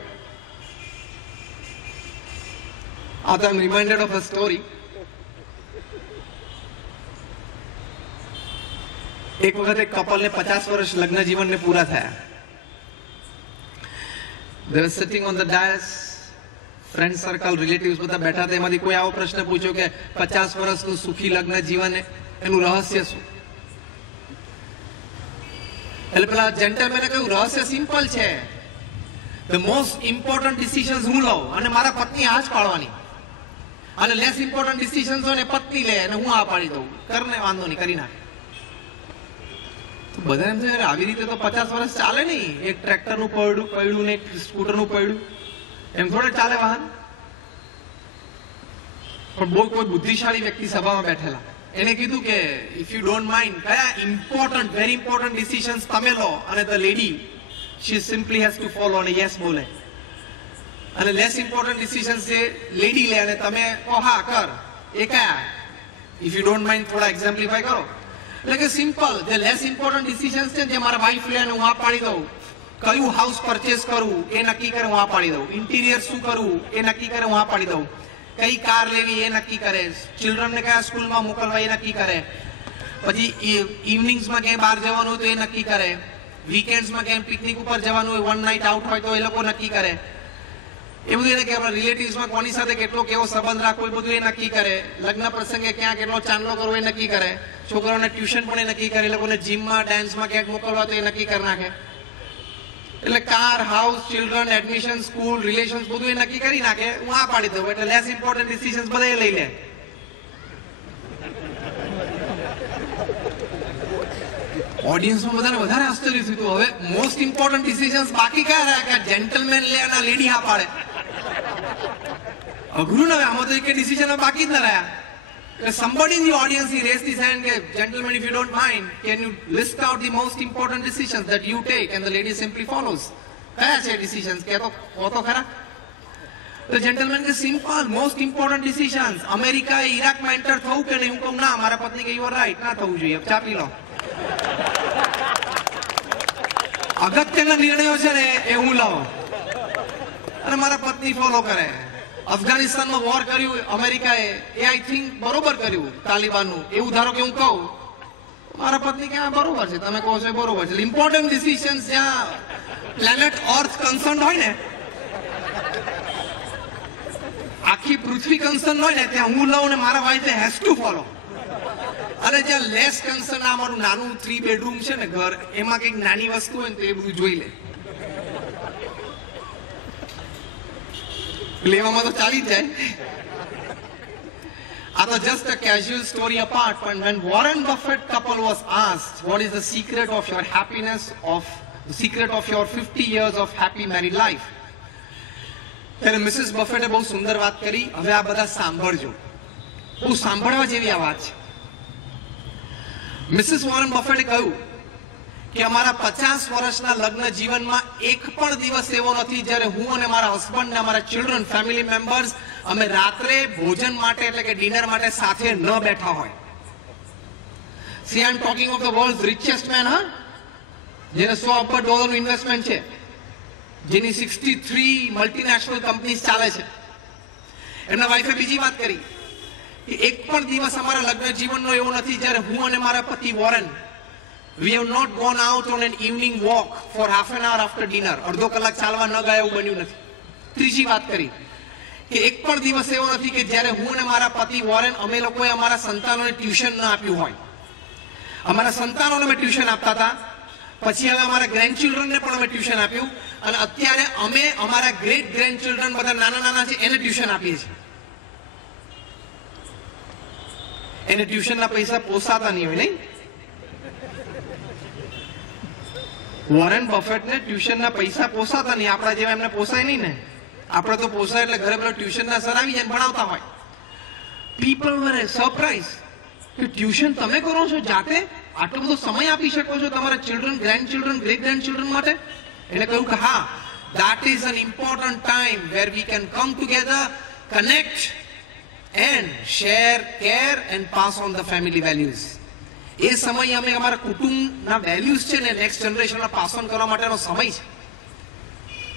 I am reminded of a story. એક વખત એક કપલને 50 વર્ષ લગ્ન જીવનને પૂરા થયા. They were sitting on the dais, friend circle, relatives બધા બેઠા હતા. એમાંથી કોઈ આવો પ્રશ્ન પૂછ્યો કે 50 વર્ષનું સુખી લગ્ન જીવન એનું રહસ્ય શું? એટલે પેલા જેન્ટલમેને કહ્યું, રહસ્ય સિમ્પલ છે. The most important decisions હું લઉં અને મારા પત્ની આ જ પાડવાની, અને લેસ ઇમ્પોર્ટન્ટ ડિસિઝન્સ હોય ને પત્ની લે અને હું આ પાડી દઉં, કરને વાંધો નહીં, કરી નાખે. બધા એમ છે આવી રીતે તો 50 વર્ષ ચાલે નહીં. એક ટ્રેક્ટર નું પૈડું ને એક સ્કૂટર નું પૈડું, એમ થોડે ચાલે વાહન. પણ બહુ કોઈ બુદ્ધિશાળી વ્યક્તિ સભામાં બેઠેલા, એને કીધું કે ઇફ યુ ડોન્ટ માઇન્ડ, કયા ઇમ્પોર્ટન્ટ, વેરી ઇમ્પોર્ટન્ટ ડિસિઝન્સ તમે લો અને the lady she simply has to follow અને યસ બોલે, અને લેસ ઇમ્પોર્ટન્ટ ડિસિઝન્સ જે લેડી લે અને તમે કહો હા કર, એ કયા? ઇફ યુ ડોન્ટ માઇન્ડ થોડા એક્ઝામ્પલિફાય કરો. એટલે કે સિમ્પલ, જે લેસ ઇમ્પોર્ટન્ટ ડિસિઝન્સ છે જે મારા વાઈફ લે અને હું આ પાડી દઉં. કયું હાઉસ પરચેસ કરવું એ નક્કી કરે, હું આ પાડી દઉં. ઇન્ટિરિયર શું કરવું એ નક્કી કરે, હું આ પાડી દઉં. કઈ કાર લેવી એ નક્કી કરે, ચિલ્ડ્રનને કયા સ્કૂલમાં મોકલવા એ નક્કી કરે, પછી ઇવનિંગ્સમાં ક્યાંય બહાર જવાનું હોય તો એ નક્કી કરે, વીકેન્ડ્સમાં ક્યાંય પિકનિક ઉપર જવાનું હોય, વન નાઇટ આઉટ હોય તો એ લોકો નક્કી કરે. એ બધું એને કે આપણા રિલેટિવ્સમાં કોની સાથે કેટલો કેવો સંબંધ રાખવો એ બધું એ નક્કી કરે. લગ્ન પ્રસંગે ક્યાં કેટલો ચાંદલો કરવો એ નક્કી કરે. છોકરાઓને ટ્યુશન પણ એ નક્કી કરે. એ લોકોને જીમમાં, ડાન્સમાં ક્યાંક મોકલવા તો એ નક્કી કરી નાખે. એટલે car, house, children, admission, school, relations બધું એ નક્કી કરી નાખે, હું આ પાડી દઉં. એટલે લેસ ઇમ્પોર્ટન્ટ ડિસિઝન્સ બધા એ લઈ લે. ઓડિયન્સમાં બધાને વધારે આશ્ચર્ય થયું. હવે મોસ્ટ ઇમ્પોર્ટન્ટ ડિસિઝન્સ બાકી કયા રહ્યા કે જેન્ટલમેન લે અને લેડી હા પાડે? અઘરું ને, આમાં તો એક ડિસિઝન બાકી જ ન રહ્યા. Somebody in the audience, he raised his hand, gentlemen, if you don't mind, can you list out the most important decisions that you take? And the lady simply follows. કયા છે decisions? કે તો ખરા. The gentleman કે simple, most important decisions. અમેરિકાએ ઈરાકમાં enter થવું કે નહીં? હું કહું ના. મારા પત્ની કે you are right, ના થવું જોઈએ, ચા પી લો. અગત્યના નિર્ણયો છે ને એ હું લઉં અને મારા પત્ની ફોલો કરે. અફઘાનિસ્તાનમાં વોર કર્યું અમેરિકાએ, એ આઈ થિંક બરોબર કર્યું તાલિબાનનું, એવું ધારો કે હું કહું, મારા પત્ની કે બરોબર છે, તમે કહો છો બરોબર છે. ઇમ્પોર્ટન્ટ ડિસિઝન્સ જ્યાં પ્લેનેટ અર્થ કન્સર્ન હોય ને, આખી પૃથ્વી કન્સર્ન હોય ને, ત્યાં હું લઉં ને મારા વાઈફ હેઝ ટુ ફોલો. અને જ્યાં લેસ કન્સર્ન, આ મારું નાનું 3 બેડરૂમ છે ને ઘર, એમાં કઈક નાની વસ્તુ હોય ને તો એ બધું જોઈ લે. લેવામાં તો ચાલી જ જાય. આ તો just a casual story apart, but when Warren Buffett couple was asked what is the secret of your happiness, the secret of your 50 years of happy married life, ત્યારે મિસિસ બફેટે બહુ સુંદર વાત કરી. હવે આ બધા સાંભળજો, બહુ સાંભળવા જેવી આ વાત છે. મિસિસ વોરેન બફેટે કહ્યું કે અમારા 50 વર્ષના લગ્ન જીવનમાં એક પણ દિવસ એવો નથી જ્યારે હું અને મારા હસબન્ડ ને અમારા ચિલ્ડ્રન, ફેમિલી મેમ્બર્સ, અમે રાત્રે ભોજન માટે એટલે કે ડિનર માટે સાથે ન બેઠા હોય. See I am talking of the world's richest man, હા, જેને $100 અબજ ઇન્વેસ્ટમેન્ટ છે, જેની 63 મલ્ટીનેશનલ કંપનીઝ ચાલે છે. એમના વાઈફે બીજી વાત કરી કે એક પણ દિવસ અમારા લગ્ન જીવનનો એવો નથી જ્યારે હું અને મારા પતિ Warren, we have not gone out on an evening walk for half an hour after dinner. અડધો કલાક ચાલવા ન ગયા એવું બન્યું નથી. ત્રીજી વાત કરી કે એક પણ દિવસ એવો નથી કે જ્યારે હું અને મારા પતિ વોરેન અમે લોકોએ અમારા સંતાનોને ટ્યુશન ન આપ્યું હોય. અમારા સંતાનોને અમે ટ્યુશન આપતા હતા, પછી હવે અમારા ગ્રેન્ડચિલ્ડ્રનને પણ અમે ટ્યુશન આપ્યું, અને અત્યારે અમે અમારા ગ્રેટ ગ્રેન્ડચિલ્ડ્રન બધા નાના નાના છે એને ટ્યુશન આપીએ છીએ. એને ટ્યુશનના પૈસા પોસાતા નહીં હોય, નહીં? વોરેન બફેટને ટ્યુશનના પૈસા પોસાતા નહીં, આપણા જેવા એમને પોસાય નહીં ને. આપણે તો પોસાય એટલે ઘરે પેલા ટ્યુશનના સર આવી જાય ભણાવતા હોય. પીપલ વર સરપ્રાઈઝ કે ટ્યુશન તમે કરો છો જાતે, આટલો બધો સમય આપી શકો છો તમારા children, grand children, great grand children માટે? એને કહ્યું કે હા, that is an important time where we can come together, connect and share, care and pass on the family values. એ સમય અમે અમારા કુટુંબના વેલ્યુઝ છે ને નેક્સ્ટ જનરેશનને પાસ ઓન કરવા માટેનો સમય છે,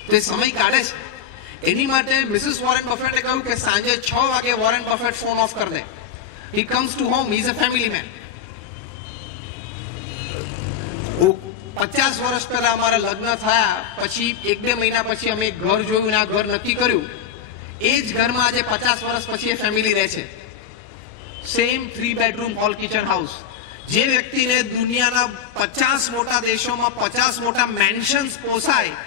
તો એ સમય કાઢે છે. એની માટે મિસિસ વોરેન બફેટે કહ્યું કે સાંજે 6 વાગે વોરેન બફેટ ફોન ઓફ કરી દે. He comes to home, he is a family man. 50 વર્ષ પહેલા અમારા લગ્ન થયા પછી 1-2 મહિના પછી અમે ઘર જોયું ને આ ઘર નક્કી કર્યું. એ જ ઘરમાં આજે 50 વર્ષ પછી એ ફેમિલી રહે છે. Same 3 bedroom hall kitchen house. જે વ્યક્તિને દુનિયાના 50 મોટા દેશોમાં 50 મોટા મેન્શન્સ પોસાય,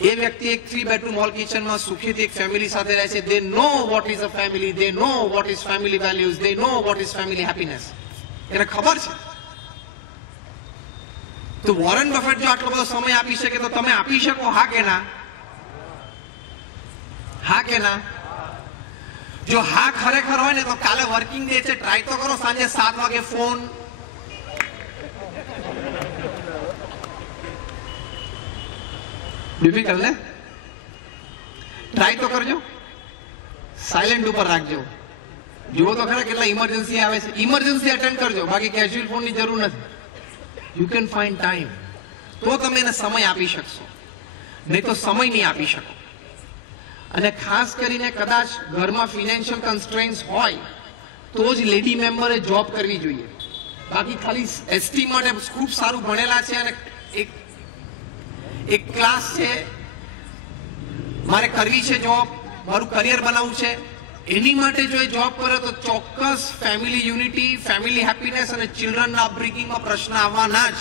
એ વ્યક્તિ એક 3 બેડરૂમ હોલ કિચનમાં સુખીથી એક ફેમિલી સાથે રહે છે. They know what is a family, they know what is family values, they know what is family happiness. એને ખબર છે. તો વોરેન બફેટ જો આટલો બધો સમય આપી શકે તો તમે આપી શકો? હા કે ના? હા કે ના? જો હા ખરેખર હોય ને તો કાલે વર્કિંગ ડે છે, ટ્રાય તો કરો સાંજે 7 વાગે ફોન. ડિફિકલ્ટ ને? ટ્રાય તો કરજો. સાયલેન્ટ ઉપર રાખજો. જુઓ તો ખરા કેટલા ઇમરજન્સી આવે છે. ઇમરજન્સી અટેન્ડ કરજો, બાકી કેઝ્યુઅલ ફોનની જરૂર નથી. યુ કેન ફાઇન્ડ ટાઈમ, તો તમે એને સમય આપી શકશો, નહીં તો સમય નહીં આપી શકો. અને ખાસ કરીને કદાચ ઘરમાં ફિનાન્શિયલ કન્સ્ટ્રેન્ટ્સ હોય તો જ લેડી મેમ્બરે જોબ કરવી જોઈએ. બાકી ખાલી એસટી માટે ખૂબ સારું ભણેલા છે અને એક ક્લાસ છે, મારે કરવી છે જોબ, મારું કરિયર બનાવવું છે, એની માટે જો એ જોબ કરે તો ચોક્કસ ફેમિલી યુનિટી, ફેમિલી હેપીનેસ અને ચિલ્ડ્રનના અપબ્રિંગિંગમાં પ્રશ્ન આવવાના જ.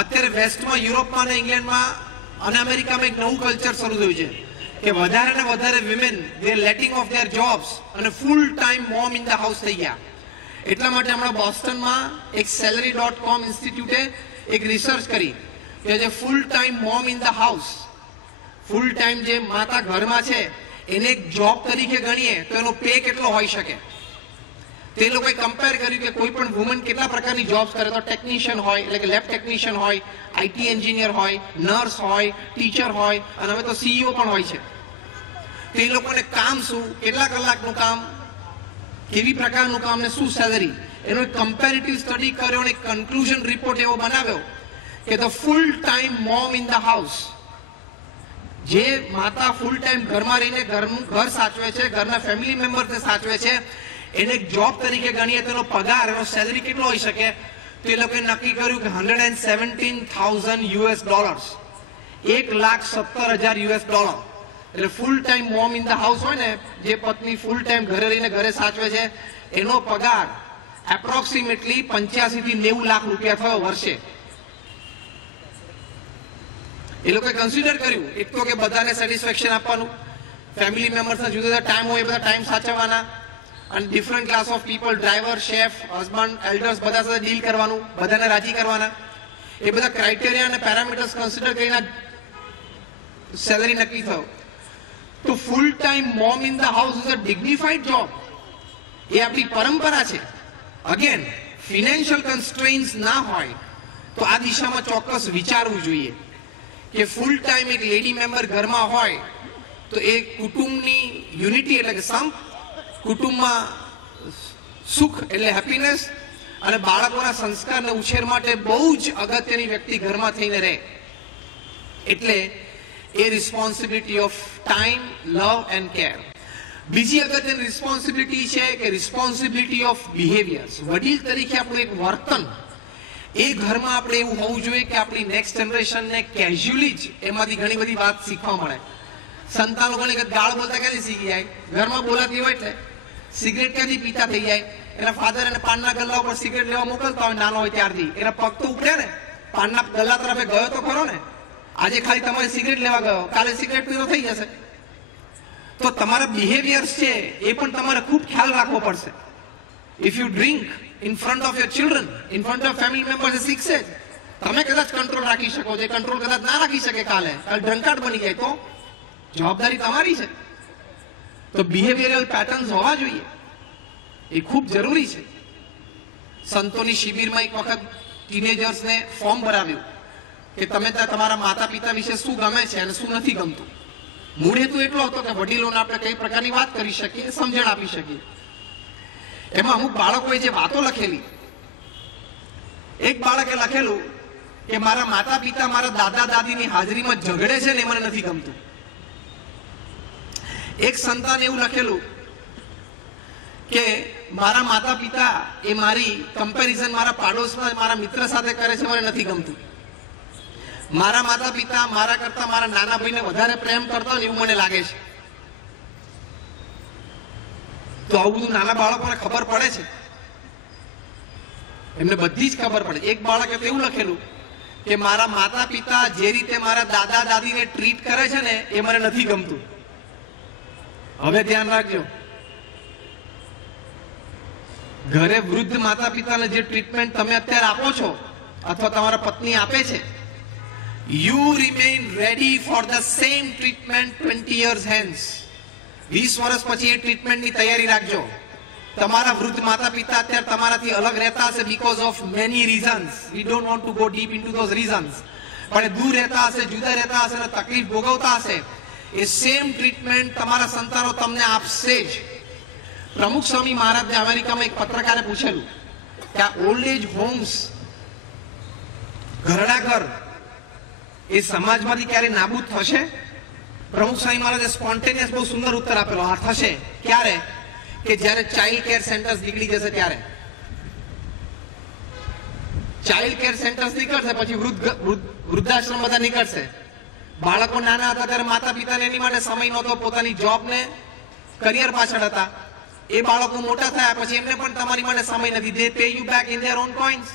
અત્યારે વેસ્ટમાં, યુરોપમાં અને ઇંગ્લેન્ડમાં અને અમેરિકામાં એક નવું કલ્ચર શરૂ થયું છે કે વધારે ને વધારે women they are letting off their jobs અને full time mom in the house થઈ ગયા. એટલા માટે હમણાં બોસ્ટનમાં એક salary.com ઇન્સ્ટિટ્યૂટે એક રિસર્ચ કરી કે જે ફૂલ time mom in the house, full time જે માતા ઘરમાં છે એને એક જોબ તરીકે ગણીએ તો એનો પે કેટલો હોઈ શકે. તે લોકોએ કમ્પેર કર્યું કે કોઈ પણ વુમન કેટલા પ્રકારની જોબ્સ કરે તો ટેકનિશિયન હોય એટલે કે લેબ ટેકનિશિયન હોય, આઈટી એન્જિનિયર હોય, નર્સ હોય, ટીચર હોય અને હવે તો સીઈઓ પણ હોય છે. તે લોકોને કામ શું, કેટલા કલાકનું કામ, કેવી પ્રકારનું કામ ને શું સેલરી, એનો એક કમ્પેરેટિવ સ્ટડી કર્યો અને કન્ક્લુઝન રિપોર્ટ એવો બનાવ્યો કે the full time mom in the house, જે માતા ફૂલ ટાઈમ ઘરમાં રહીને ઘર સાચવે છે, ઘરના ફેમિલી મેમ્બરને સાચવે છે, એને એક જોબ તરીકે ગણીએ તેનો પગાર, એનો સેલરી કેટલો હોઈ શકે? તો એ લોકોએ નક્કી કર્યું કે $117,000 $1,17,000. એટલે ફૂલ time mom in the house હોય ને, જે પત્ની ફૂલ ટાઈમ ઘરે રહીને ઘરે સાચવે છે, એનો પગાર એપ્રોક્સિમેટલી 85 થી 90 લાખ રૂપિયા થયો વર્ષે. એ લોકોએ કન્સિડર કર્યું એક તો કે બધાને સેટિસ્ફેક્શન આપવાનું, ફેમિલી મેમ્બર્સના જુદા જુદા ટાઈમ હોય એ બધા ટાઈમ સાચવવાના, અને different class of people, driver, chef, husband, elders બધા સાથે ડીલ કરવાનું, બધાને રાજી કરવાના. એ બધા ક્રાઇટેરિયા અને પેરામીટર્સ કન્સિડર કરીને સેલરી નક્કી થયો. તો full time mom in the house is a dignified job. એ આપણી પરંપરા છે. અગેન ફિનાન્શિયલ કન્સ્ટ્રેન્ટ્સ ના હોય તો આ દિશામાં ચોક્કસ વિચારવું જોઈએ કે ફૂલ ટાઈમ એક લેડી મેમ્બર ઘરમાં હોય તો એ કુટુંબની યુનિટી એટલે કે સંપ, કુટુંબમાં સુખ એટલે હેપીનેસ અને બાળકોના સંસ્કાર અને ઉછેર માટે બહુ જ અગત્યની વ્યક્તિ ઘરમાં થઈને રહે. એટલે એ responsibility of time, love and care. બીજી અગત્યની રિસ્પોન્સિબિલિટી છે કે રિસ્પોન્સિબિલિટી ઓફ બિહેવિયર્સ. વડીલ તરીકે આપણું એક વર્તન એ ઘરમાં આપણે એવું હોવું જોઈએ કે આપણી નેક્સ્ટ જનરેશનને કેઝ્યુઅલી જ એમાંથી ઘણી બધી વાત શીખવા મળે. સંતાનો ઘણી વખત ગાળ બોલતા ક્યાંથી શીખી જાય? ઘરમાં બોલાતી હોય એટલે. સિગરેટ ક્યાંથી પીતા થઈ જાય? એના ફાધર એને પાનના ગલ્લા ઉપર સિગરેટ લેવા મોકલતા હોય નાનો હોય ત્યારથી, એના પગ તો ઉપડે ને, પાનના ગલ્લા તરફ ગયો તો ખરો ને. આજે ખાલી તમારે સિગરેટ લેવા ગયો, કાલે સિગરેટ પીવો થઈ જશે. તો તમારા બિહેવિયર્સ છે એ પણ તમારે ખૂબ ખ્યાલ રાખવો પડશે. If you drink in front of your children, in front of family members, એ શીખશે જ. તમે કદાચ કંટ્રોલ રાખી શકો છો, કંટ્રોલ કદાચ ના રાખી શકે, કાલે ડ્રંકાર્ડ બની જાય તો જવાબદારી તમારી છે. તો બિહેવિયરલ પેટર્ન્સ હોવા જોઈએ, એ ખૂબ જરૂરી છે. સંતોની શિબિરમાં એક વખત ટીનેજર્સને ફોર્મ ભરાવ્યું કે તમે તમારા માતા પિતા વિશે શું ગમે છે અને શું નથી ગમતું. મૂળ હેતુ એટલો હતો કે વડીલોને આપણે કઈ પ્રકારની વાત કરી શકીએ, સમજણ આપી શકીએ. એમાં અમુક બાળકોએ જે વાતો લખેલી, એક બાળકે લખેલું કે મારા માતા પિતા મારા દાદા દાદીની હાજરીમાં ઝઘડે છે ને એ મને નથી ગમતું. એક સંતાન એવું લખેલું કે મારા માતા પિતા એ મારી કમ્પેરિઝન મારા પાડોશમાં મારા મિત્ર સાથે કરે છે, મને નથી ગમતું. મારા માતા પિતા મારા કરતા મારા નાના ભાઈને વધારે પ્રેમ કરતા હોય એવું મને લાગે છે. તો આવું બધું નાના બાળકોને ખબર પડે છે, એમને બધી જ ખબર પડે. એક બાળકે તો એવું લખેલું કે મારા માતા પિતા જે રીતે મારા દાદા દાદીને ટ્રીટ કરે છે ને એ મને નથી ગમતું. હવે ધ્યાન રાખજો, ઘરે વૃદ્ધ માતા પિતાને જે ટ્રીટમેન્ટ તમે અત્યારે આપો છો અથવા તમારા પત્ની આપે છે, you remain ready for the same treatment 20 years hence. 20 વર્ષ પછી એ ટ્રીટમેન્ટની તૈયારી રાખજો. તમારા વૃદ્ધ માતા પિતા અત્યારે તમારાથી અલગ રહેતા હશે because of many reasons. We don't want to go deep into those reasons. પણ દૂર રહેતા હશે, જુદા રહેતા હશે અને તકલીફ ભોગવતા હશે. એ સેમ ટ્રીટમેન્ટ તમારા સંતાનો તમને આપશે જ. પ્રમુખ સ્વામી મહારાજને અમેરિકામાં એક પત્રકારે પૂછેલું કે આ ઓલ્ડ એજ હોમ્સ, ઘરડા ઘર એ સમાજમાંથી ક્યારે નાબૂદ થશે? પ્રમુખ સ્વામી મહારાજે સ્પોન્ટેનિયસ બહુ સુંદર ઉત્તર આપેલો, હા થશે. ક્યારે? કે જ્યારે ચાઇલ્ડ કેર સેન્ટર્સ નીકળી જશે ત્યારે. ચાઇલ્ડ કેર સેન્ટર્સ નીકળશે પછી વૃદ્ધાશ્રમ બધા નીકળશે. બાળકો નાના હતા ત્યારે માતા પિતાને એની માટે સમય નહોતો, પોતાની જોબ ને કરિયર પાછળ હતા. એ બાળકો મોટા થયા પછી એમને પણ તમારી માટે સમય નથી. they pay you back in their own coins.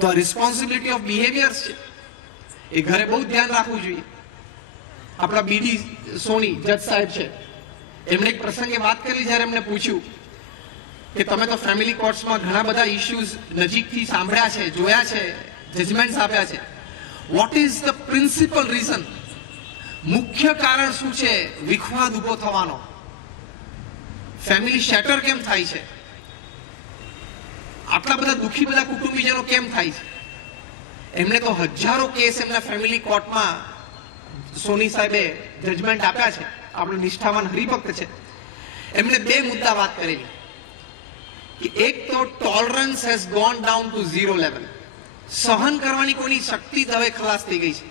તો રિસ્પોન્સિબિલિટી ઓફ બિહેવિયર્સ છે, એ ઘરે બહુ ધ્યાન રાખવું જોઈએ. આપણા બીડી સોની જજ સાહેબ છે, એમણે એક પ્રસંગે વાત કરી જ્યારે એમને પૂછ્યું કે તમે તો ફેમિલી કોર્ટ્સમાં ઘણા બધા ઇશ્યુઝ નજીકથી સાંભળ્યા છે, જોયા છે, જજમેન્ટ્સ આપ્યા છે. What is the principal reason? મુખ્ય કારણ શું છે વિખવાદ ઉભો થવાનો? ફેમિલી શેટર કેમ થાય છે? આટલા બધા દુઃખી બધા કુટુંબીજનો કેમ થાય છે? એમણે તો હજારો કેસ એમના ફેમિલી કોર્ટમાં સોની સાહેબે જજમેન્ટ આપ્યા છે. આપણું નિષ્ઠાવાન હરિભક્ત છે. એમણે બે મુદ્દા વાત કરેલી કે એક તો tolerance has gone down to 0 level. સહન કરવાની કોઈની શક્તિ હવે ખલાસ થઈ ગઈ છે.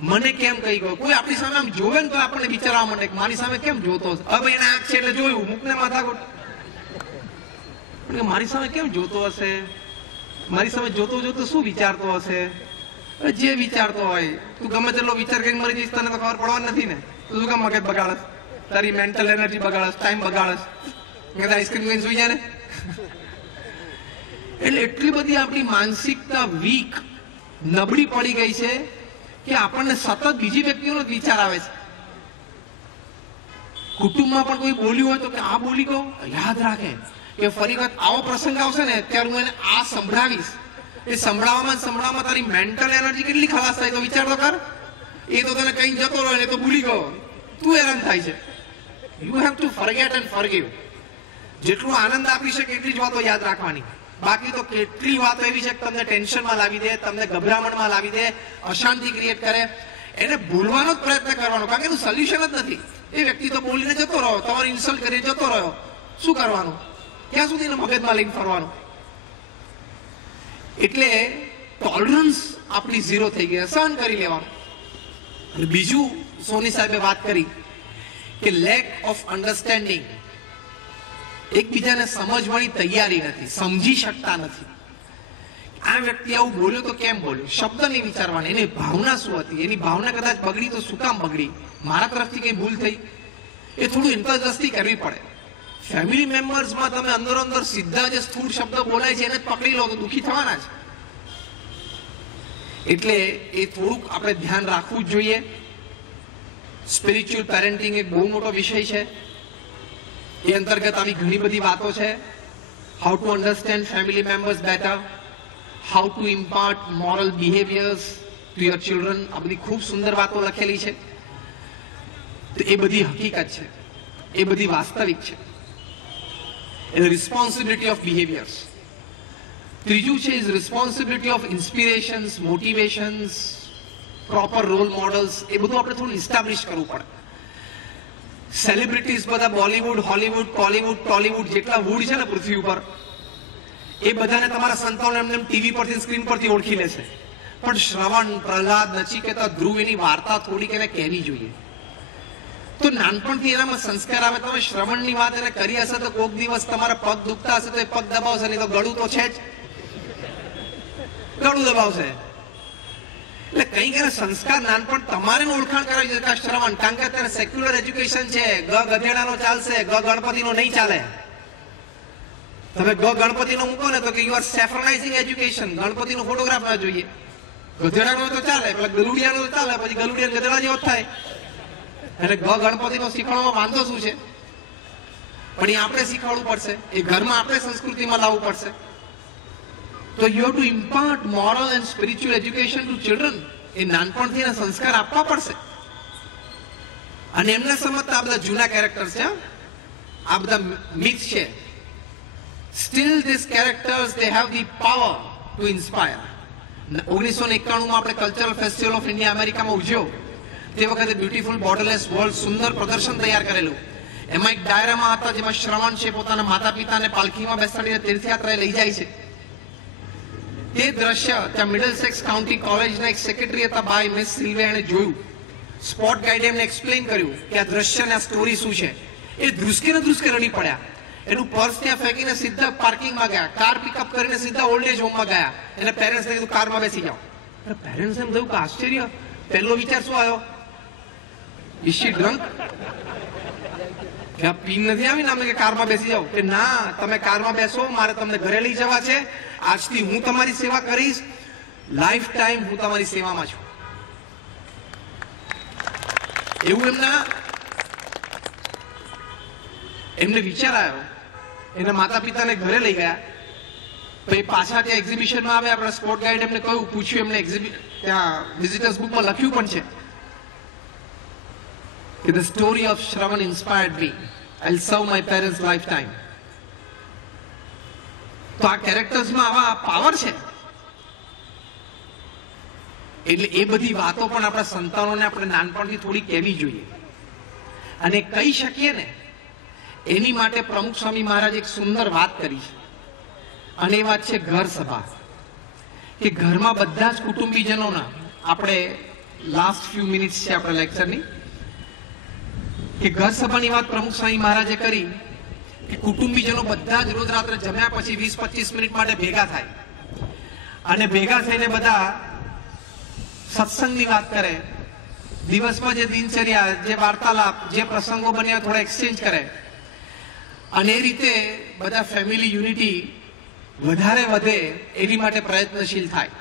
મને કેમ કહી ગયો, કોઈ આપણી સામે આમ જોવે ને તો આપણને વિચારવા માંડે કે મારી સામે કેમ જોતો હશે. હવે એને આંખ છે એટલે જોયું, મુકને માથાકૂટ. મારી સામે કેમ જોતો હશે, મારી સામે જોતો જોતો શું વિચારતો હશે? જે વિચારતો હોય, તું ગમે તેટલો વિચાર કરીને મરી જઈશ, તને તો ખબર પડવાની નથી ને. તું શું કામ મગજ બગાડસ, તારી મેન્ટલ એનર્જી બગાડસ, ટાઈમ બગાડસ. આઈસ્ક્રીમ લઈને સુઈ જાય ને. એટલે એટલી બધી આપણી માનસિકતા વીક, નબળી પડી ગઈ છે કે આપણને સતત બીજી વ્યક્તિઓનો જ વિચાર આવે છે. કુટુંબમાં પણ કોઈ બોલ્યું હોય તો કે આ બોલી કહો, યાદ રાખે કે ફરી વખત આવો પ્રસંગ આવશે ને ત્યારે હું એને આ સંભળાવીશ. એ સંભળાવવામાં તારી મેન્ટલ એનર્જી કેટલી ખલાસ થાય તો વિચાર તો કર. એ તો તને કઈ જતો રહ્યો, એ તો ભૂલી ગયો, તું હેરાન થાય છે. You have two forget and forgive. જેટલું આનંદ આપી શકે એટલી જ વાતો યાદ રાખવાની. બાકી તો કેટલી વાતો એવી છે કે તમને ટેન્શનમાં લાવી દે, તમને ગભરામણમાં લાવી દે, અશાંતિ ક્રિએટ કરે. એને ભૂલવાનો જ પ્રયત્ન કરવાનો, કારણ કે એનું સોલ્યુશન જ નથી. એ વ્યક્તિ તો બોલીને જતો રહ્યો, તમારો ઇન્સલ્ટ કરીને જતો રહ્યો, શું કરવાનું? ક્યાં સુધી મગજમાં લઈને ફરવાનું? એટલે ટોલરન્સ આપણી 0 થઈ ગઈ, સહન કરી લેવાનું. બીજું સોની સાહેબે વાત કરી કે લેક ઓફ અન્ડરસ્ટેન્ડિંગ. એકબીજાને સમજવાની તૈયારી નથી, સમજી શકતા નથી. આ વ્યક્તિ આવું બોલ્યો તો કેમ બોલ્યો? શબ્દ નહીં વિચારવાની, એની ભાવના શું હતી? એની ભાવના કદાચ બગડી તો શું કામ બગડી? મારા તરફથી કઈ ભૂલ થઈ? એ થોડું ઇન્ટરજસ્ટી કરવી પડે. ફેમિલી મેમ્બર્સમાં તમે અંદરો અંદર સીધા જે સ્થૂળ શબ્દ બોલાય છે એને જ પકડી લો તો દુઃખી થવાના છે. એટલે એ થોડુંક આપણે ધ્યાન રાખવું જ જોઈએ. સ્પિરિચ્યુઅલ પેરેન્ટિંગ એક બહુ મોટો વિષય છે. એ અંતર્ગત આવી ઘણી બધી વાતો છે. How to understand family members better, how to impart moral behaviours to your children. આ બધી ખૂબ સુંદર વાતો લખેલી છે. તો એ બધી હકીકત છે, એ બધી વાસ્તવિક છે. Responsibility of behaviours. ત્રીજું છે is responsibility of inspirations, motivations proper role models, એ બધું આપણે થોડું ઇસ્ટાબ્લિશ કરવું પડે. સેલિબ્રિટીઝ બધા બોલીવુડ, હોલીવુડ, કોલીવુડ, ટોલીવુડ જેટલા વુડ છે ને પૃથ્વી ઉપર, એ બધાને તમારા સંતાનો એમને ટીવી પરથી, સ્ક્રીન પરથી ઓળખી લે છે. પણ શ્રવણ, પ્રહલાદ, નચિકેતા, ધ્રુવ એની વાર્તા થોડીક એને કહેવી જોઈએ. તો નાનપણથી એનામાં સંસ્કાર આવે. તમે શ્રવણની વાત એને કરી હશે તો કોઈક દિવસ તમારા પગ દુખતા હશે તો એ પગ દબાવશે, નહીં તો ગળું તો છે જ, ગળું દબાવશે. એટલે કંઈક એને સંસ્કાર નાનપણ તમારે ઓળખાણ કરાવી છે કે શ્રવણ. કારણ કે અત્યારે સેક્યુલર એજ્યુકેશન છે. ગધેડાનો ચાલશે, ગણપતિનો નહીં ચાલે. તમે ગણપતિનો મૂકો ને તો કે યુ આર સેફ્રનાઇઝિંગ એજ્યુકેશન. ગણપતિનો ફોટોગ્રાફ ના જોઈએ. ગધેડાનો તો ચાલે, પેલા ગલુડિયાનો તો ચાલે, પછી ગલુડિયા ગધેડા જેવો થાય. એટલે ગણપતિનો શીખવાડવામાં વાંધો શું છે? પણ એ આપણે શીખવાડવું પડશે, એ ઘરમાં આપણે સંસ્કૃતિમાં લાવવું પડશે. તો you have to impart moral and spiritual education to children. એ નાનપણથી એના સંસ્કાર આપવા પડશે. અને એમને સમજતા આ બધા જૂના કેરેક્ટર્સ છે, આ બધા મિથ છે. Steel this characters they have the power to inspire. 1991 આપણે કલ્ચરલ ફેસ્ટિવલ ઓફ ઇન્ડિયા અમેરિકામાં ઉજવ્યો. તે વખતે બ્યુટીફુલ બોર્ડરલેસ વર્લ્ડ સુંદર પ્રદર્શન તૈયાર કરેલું. એમાં એક ડાયરામાં હતા જેમાં શ્રવણ છે પોતાના માતા પિતાને પાલખીમાં બેસાડીને તીર્થયાત્રાએ લઈ જાય છે. તે દ્રશ્ય ત્યાં મિડલસેક્સ કાઉન્ટી કોલેજના એક સેક્રેટરી હતા બાય મિસ સિલ્વે, એને જોયું. સ્પોટ ગાઈડે એમને એક્સપ્લેન કર્યું કે આ દ્રશ્ય ને આ સ્ટોરી શું છે. એ ધ્રુસકે રડી પડ્યા. એનું પર્સ ત્યાં ફેંકીને સીધા પાર્કિંગમાં ગયા. કાર પિકઅપ કરીને સીધા ઓલ્ડ એજ હોમમાં ગયા. એને પેરેન્ટ્સને કીધું કારમાં બેસી જાઓ. પેરેન્ટ્સ એમ થયું કે આશ્ચર્ય. પહેલો વિચાર શું આવ્યો? Is she drunk? કે આ પીન નથી આવી ને અમને કે કારમાં બેસી જાઓ? કે ના, તમે કારમાં બેસો, મારે તમને ઘરે લઈ જવા છે. આજથી હું તમારી સેવા કરીશ, લાઈફ ટાઈમ હું તમારી સેવામાં છું. એવું એમને વિચાર આવ્યો. એના માતા પિતાને ઘરે લઈ ગયા. પછી પાછા ત્યાં એક્ઝિબિશનમાં આવ્યા. આપણા સ્પોર્ટ ગાઈડ એમને કહ્યું, પૂછ્યું એમને, ત્યાં વિઝિટર્સ બુકમાં લખ્યું પણ છે કે the story of Shravan inspired me. I'll serve my parents lifetime. તો આ કેરેક્ટર્સમાં આવા પાવર છે. એટલે એ બધી વાતો પણ આપણા સંતાનોને આપણે નાનપણથી થોડી કહેવી જોઈએ. અને કહી શકીએ ને એની માટે પ્રમુખ સ્વામી મહારાજ એક સુંદર વાત કરી છે. અને એ વાત છે ઘર સભા. કે ઘરમાં બધા જ કુટુંબીજનોના, આપણે લાસ્ટ ફ્યુ મિનિટ્સ છે આપણા લેક્ચરની, કે ઘર સભાની વાત પ્રમુખ સ્વામી મહારાજે કરી કે કુટુંબીજનો બધા જ રોજ રાત્રે જમ્યા પછી 20-25 મિનિટ માટે ભેગા થાય. અને ભેગા થઈને બધા સત્સંગની વાત કરે. દિવસમાં જે દિનચર્યા, જે વાર્તાલાપ, જે પ્રસંગો બન્યા થોડા એક્સચેન્જ કરે. અને એ રીતે બધા ફેમિલી યુનિટી વધારે વધે એની માટે પ્રયત્નશીલ થાય.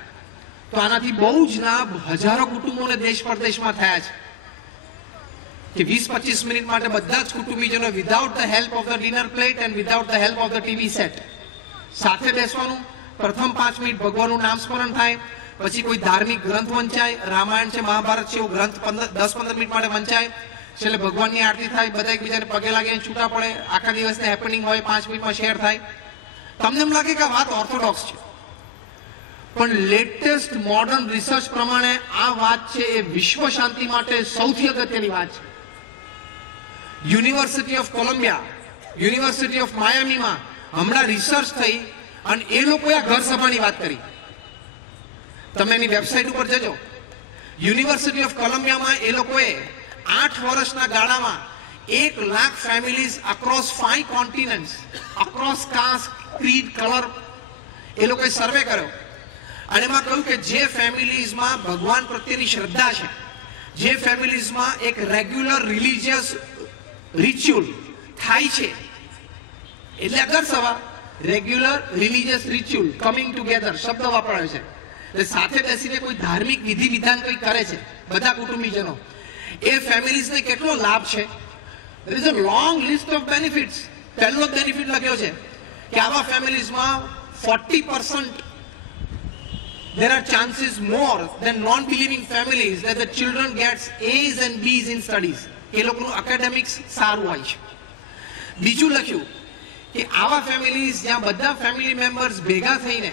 તો આનાથી બહુ જ લાભ હજારો કુટુંબોને દેશ પરદેશમાં થયા છે. કે 20-25 મિનિટ માટે બધા જ કુટુંબીજનો without the help of the dinner plate and without the help of the TV set સાથે બેસવાનું. પ્રથમ 5 મિનિટ ભગવાનનું નામ સ્મરણ થાય. પછી કોઈ ધાર્મિક ગ્રંથ વંચાય. રામાયણ છે, મહાભારત છે, એવો ગ્રંથ 10-15 મિનિટ માટે વંચાય. છેલ્લે ભગવાનની આરતી થાય. બધા એકબીજાને પગે લાગીને છૂટા પડે. આખા દિવસની હેપનિંગ હોય 5 મિનિટમાં શેર થાય. તમને એમ લાગે કે આ વાત ઓર્થોડોક્સ છે, પણ લેટેસ્ટ મોડર્ન રિસર્ચ પ્રમાણે આ વાત છે એ વિશ્વ શાંતિ માટે સૌથી અગત્યની વાત છે. University of Columbia, University of માયામીમાં હમણાં રિસર્ચ થઈ અને એ લોકોએ આ ઘર સભાની વાત કરી. તમે એની વેબસાઇટ ઉપર જજો. યુનિવર્સિટી ઓફ કોલંબિયામાં એ લોકોએ 8 વર્ષના ગાળામાં 1 lakh families across 5 continents, across caste, creed, colour, એ લોકોએ સર્વે કર્યો. અને એમાં કહ્યું કે જે ફેમિલીઝમાં ભગવાન પ્રત્યેની શ્રદ્ધા છે, જે ફેમિલીઝમાં એક રેગ્યુલર રિલિજિયસ રિચ્યુઅલ થાય છે, એટલે અગર સવા regular religious ritual coming together શબ્દ વાપરાયો છે. એટલે સાથે બેસીને કોઈ ધાર્મિક વિધિ વિધાન કંઈ કરે છે બધા કુટુંબીજનો, એ ફેમિલીઝને કેટલો લાભ છે. there is a long list of benefits. પહેલો બેનિફિટ લખ્યો છે કે આવા ફેમિલીઝમાં 40% there are chances more than non-believing families that the children gets A's and B's in studies. એ લોકોનું એકેડેમિક્સ સારું હોય છે. બીજું લખ્યું કે આવા ફેમિલીઝ જ્યાં બધા ફેમિલી મેમ્બર્સ ભેગા થઈને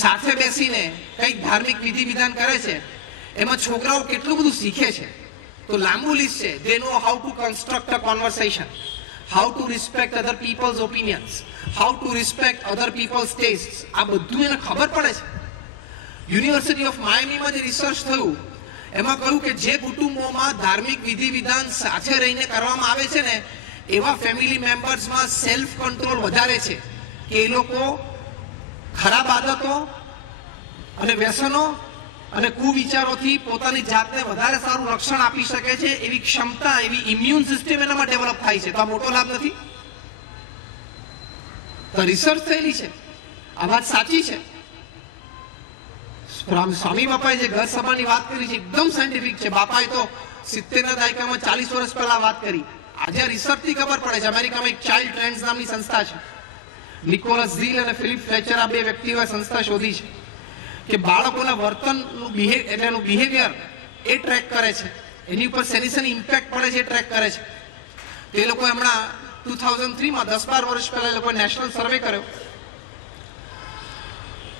સાથે બેસીને કંઈક ધાર્મિક વિધિ વિધાન કરે છે, એમાં છોકરાઓ કેટલું બધું શીખે છે. તો લાંબુ લિસ્ટ છે. They know how to construct a conversation, how to respect other people's opinions, how to respect other people's taste. આ બધું એને ખબર પડે છે. યુનિવર્સિટી ઓફ માયામીમાં જે રિસર્ચ થયું એમાં કહ્યું કે જે કુટુંબોમાં ધાર્મિક વિધિ વિધાન સાથે રહીને કરવામાં આવે છે ને, એવા ફેમિલી મેમ્બર્સમાં સેલ્ફ કંટ્રોલ વધારે છે, કે એ લોકો ખરાબ આદતો અને વ્યસનો અને કુવિચારોથી પોતાની જાતને વધારે સારું રક્ષણ આપી શકે છે એવી ક્ષમતા, એવી ઇમ્યુન સિસ્ટમ એનામાં ડેવલપ થાય છે. તો આ મોટો લાભ નથી? તો રિસર્ચ થયેલી છે, આ વાત સાચી છે. સ્વામી બાપાએ જે ઘર સભાની વાત કરી છે એકદમ સાયન્ટિફિક છે. બાપાએ તો 70 ના દાયકામાં 40 વર્ષ પહેલા વાત કરી. આજે રિસર્ચથી ખબર પડે છે. અમેરિકામાં એક ચાઇલ્ડ ટ્રેન્ડ્સ નામની સંસ્થા છે. નિકોલસ ઝીલ અને ફિલિપ ફ્લેચર, આ બે વ્યક્તિઓએ સંસ્થા શોધી છે કે બાળકોના વર્તનનું એનું બિહેવિયર એ ટ્રેક કરે છે, એની ઉપર શેની ઇમ્પેક્ટ પડે છે એ ટ્રેક કરે છે. તો એ લોકો હમણાં 2003માં 10-12 વર્ષ પહેલા એ લોકોએ નેશનલ સર્વે કર્યો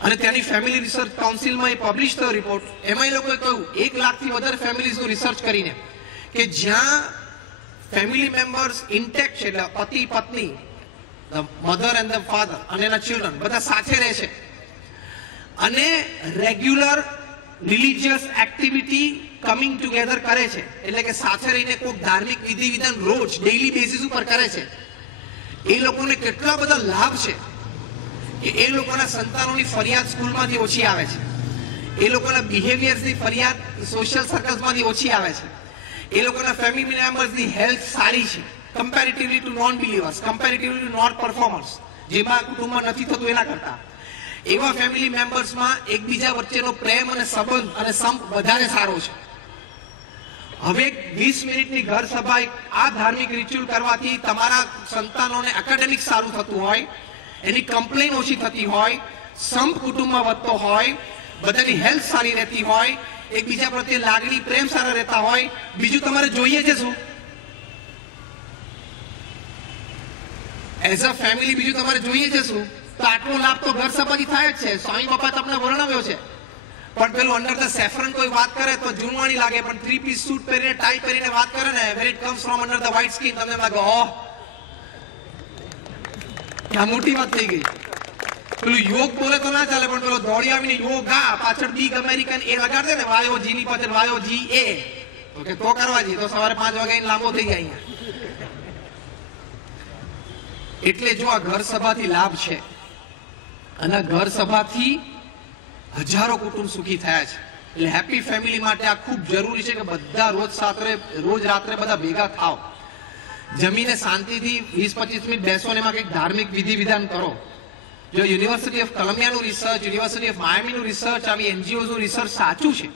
અને ત્યાંની ફેમિલી રિસર્ચ કાઉન્સિલમાં એ પબ્લિશ થયો રિપોર્ટ. એમાં એ લોકોએ કહ્યું 1 લાખથી વધારે ફેમિલીઝનું રિસર્ચ કરીને કે જ્યાં ફેમિલી મેમ્બર્સ ઇન્ટેક્ટ છે, એટલે પતિ પત્ની, the mother and the father અને એના ચિલ્ડ્રન બધા સાથે રહે છે અને regular religious activity coming together કરે છે, એટલે કે સાથે રહીને કોઈ ધાર્મિક વિધિ વિધાન રોજ ડેઈલી બેસિસ ઉપર કરે છે, એ લોકોને કેટલા બધા લાભ છે કે એ લોકોના સંતાનોની ફરિયાદ સ્કૂલમાંથી ઓછી આવે છે, એ લોકોના બિહેવિયર્સની ફરિયાદ સોશિયલ સર્કલ્સમાંથી ઓછી આવે છે, એ લોકોના ફેમિલી મેમ્બર્સની હેલ્થ સારી છે comparatively to non believers, comparatively to non performers, જેમાં કુટુંબમાં નથી થતું એના કરતા. એવા ફેમિલી મેમ્બર્સમાં એકબીજા વચ્ચેનો પ્રેમ અને સંબંધ અને સંપ વધારે સારો છે. હવે 20 મિનિટની ઘર સભા આ ધાર્મિક રિચ્યુઅલ કરવાથી તમારા સંતાનોને એકેડેમિક સારું થતું હોય, એની કમ્પ્લેન ઓછી થતી હોય, સંપ કુટુંબમાં વધતો હોય, બધાની હેલ્થ સારી રહેતી હોય, એકબીજા પ્રત્યે લાગણી પ્રેમ સારા રહેતા હોય, બીજું તમારે જોઈએ છે શું? એઝ અ ફેમિલી બીજું તમારે જોઈએ છે શું? તો આટલો લાભ તો ઘર સભાથી થાય જ છે. સ્વામી બાપાએ તમને વર્ણવ્યો છે. પણ પેલું અંડર ધ સેફરન કોઈ વાત કરે તો જૂનવાણી લાગે, પણ 3-piece સૂટ પહેરીને ટાઈ પહેરીને વાત કરે ને, where it comes from under the white skin, તમને લાગે ઓહ આ મોટી વાત થઈ ગઈ. પેલું યોગ બોલે તો ના ચાલે, પણ પેલો દોડી આવીને યોગા પાછળ બીગ અમેરિકન એ લગાડે ને, વાયો જી ની પાછળ વાયો જી એ, ઓકે તો કરવા જી તો સવારે 5 વાગે લાંબો થઈ જાય અહીંયા. એટલે જો આ ઘર સભાથી લાભ છે અને ઘર સભાથી હજારો કુટુંબ સુખી થયા છે. એટલે હેપી ફેમિલી માટે આ ખૂબ જરૂરી છે કે બધા રોજ રાત્રે બધા ભેગા થાવ, જમીને શાંતિથી 20-25 મિનિટ બેસો ને એમાં કંઈક ધાર્મિક વિધિ વિધાન કરો. જો યુનિવર્સિટી ઓફ કોલંબિયાનું રિસર્ચ, યુનિવર્સિટી ઓફ માયામીનું રિસર્ચ, આવી એનજીઓનું રિસર્ચ સાચું છે,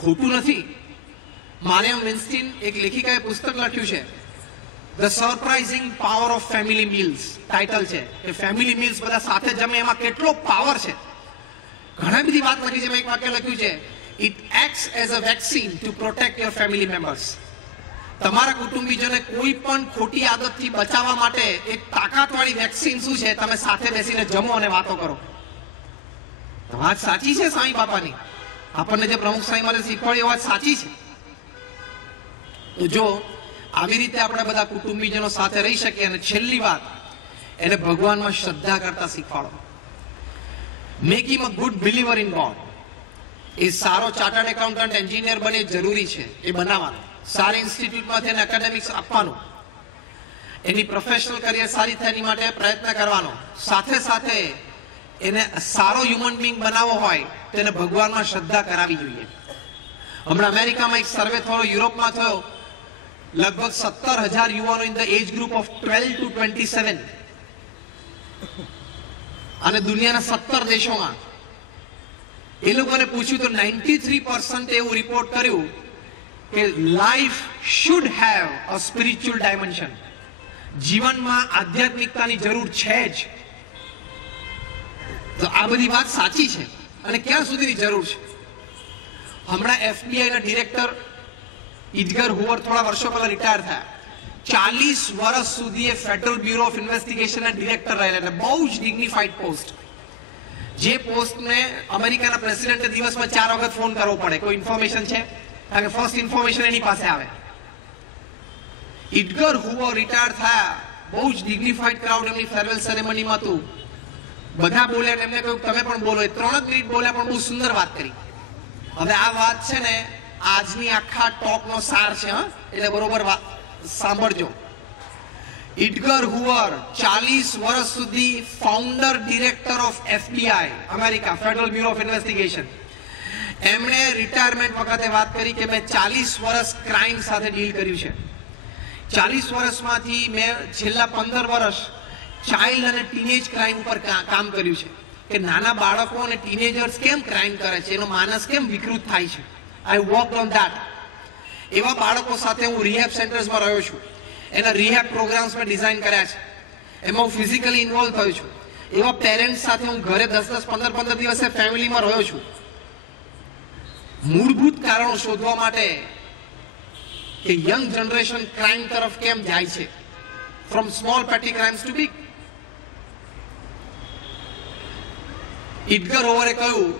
ખોટું નથી. મારિયમ વિન્સ્ટીન એક લેખિકાએ પુસ્તક લખ્યું છે the surprising power of family meals, title છે કે ફેમિલી મીલ્સ બધા સાથે જમે એમાં કેટલો પાવર છે. ઘણા બધી વાત લખી છે. એક વાક્ય લખ્યું છે it acts as a vaccine to protect your family members. તમારા કુટુંબીજોને કોઈ પણ ખોટી આદતથી બચાવવા માટે એક તાકાતવાળી વેક્સિન શું છે? તમે સાથે બેસીને જમો અને વાતો કરો. વાત સાચી છે સ્વામી બાપાની, આપણને જે પ્રમુખ સ્વામી મારે શીખવાડી વાત સાચી છે. તો જો આવી રીતે આપણે બધા કુટુંબીજનો સાથે રહી શકીએ. અને છેલ્લી વાત, એને ભગવાનમાં શ્રદ્ધા કરતા શીખવાડો. Make him a good believer in God. એ સારો ચાર્ટર્ડ એકાઉન્ટન્ટ એન્જિનિયર બને જરૂરી છે, એ બનાવવાનો. સારી ઇન્સ્ટિટ્યૂટમાંથી એને એકેડેમિક્સ આપવાનું, એની પ્રોફેશનલ કરિયર સારી થાય એની માટે પ્રયત્ન કરવાનો. સાથે સાથે એને સારો હ્યુમન બિંગ બનાવવો હોય તો એને ભગવાનમાં શ્રદ્ધા કરાવી જોઈએ. હમણાં અમેરિકામાં એક સર્વે થયો, યુરોપમાં થયો, લગભગ 17,000 યુવાનો in the age group of 12 to 27 અને દુનિયાના 17 દેશોમાં એ લોકોને પૂછ્યું તો 93% એવું રિપોર્ટ કર્યું કે life should have a spiritual dimension. જીવનમાં આધ્યાત્મિકતાની જરૂર છે જ. તો આ બધી વાત સાચી છે. અને ક્યાં સુધીની જરૂર છે? હમણાં FBI ના ડિરેક્ટર ઇદગર હુવર થોડા વર્ષો પહેલા રિટાયર થયા. 40 વર્ષ સુધી એ ફેડરલ બ્યુરો ઓફ ઇન્વેસ્ટિગેશનના ડિરેક્ટર રહેલા, એટલે બહુ જ ડિગ્નિફાઈડ પોસ્ટ. જે પોસ્ટને અમેરિકાના પ્રેસિડેન્ટે દિવસમાં 4 વખત ફોન કરવો પડે, કોઈ ઇન્ફોર્મેશન છે? કારણ કે ફર્સ્ટ ઇન્ફોર્મેશન એની પાસે આવે. એડગર હુવર રિટાયર થયા, બહુ જ ડિગ્નિફાઈડ ક્રાઉડ એમની ફેરવેલ સેરેમનીમાં હતું. બધા બોલ્યા, એમને કહ્યું તમે પણ બોલો. 3 જ મિનિટ બોલ્યા પણ બહુ સુંદર વાત કરી. હવે આ વાત છે ને આજની આખા ટોકનો સાર છે, એટલે બરોબર સાંભળજો. એડગર હુવર 40 વર્ષ સુધી founder director of FBI America, federal bureau of investigation. એમણે રિટાયરમેન્ટ વખતે વાત કરી કે મેં 40 વર્ષ ક્રાઇમ સાથે ડીલ કર્યું છે. 40 વર્ષમાંથી મેં છેલ્લા 15 વર્ષ ચાઇલ્ડ અને ટીનેજ ક્રાઇમ ઉપર કામ કર્યું છે કે નાના બાળકો અને ટીનેજર્સ કેમ ક્રાઇમ કરે છે, એનો માનસ કેમ વિકૃત થાય છે. આઈ વર્કડ ઓન ધેટ. એવા બાળકો સાથે હું રિહેબ સેન્ટર્સમાં રહ્યો છું, એના રિહેબ પ્રોગ્રામ્સ મેં ડિઝાઇન કર્યા છે, એમાં હું ફિઝિકલી ઇન્વોલ્વ થયો છું. એવા પેરેન્ટ્સ સાથે હું ઘરે 10-10, 15-15 દિવસે ફેમિલીમાં રહ્યો છું. મૂળભૂત કારણો શોધવા માટે કે યંગ જનરેશન ક્રાઇમ તરફ કેમ જાય છે, ફ્રોમ સ્મોલ પેટી ક્રાઇમ્સ ટુ બિગ. એડગર હુવરે કહ્યું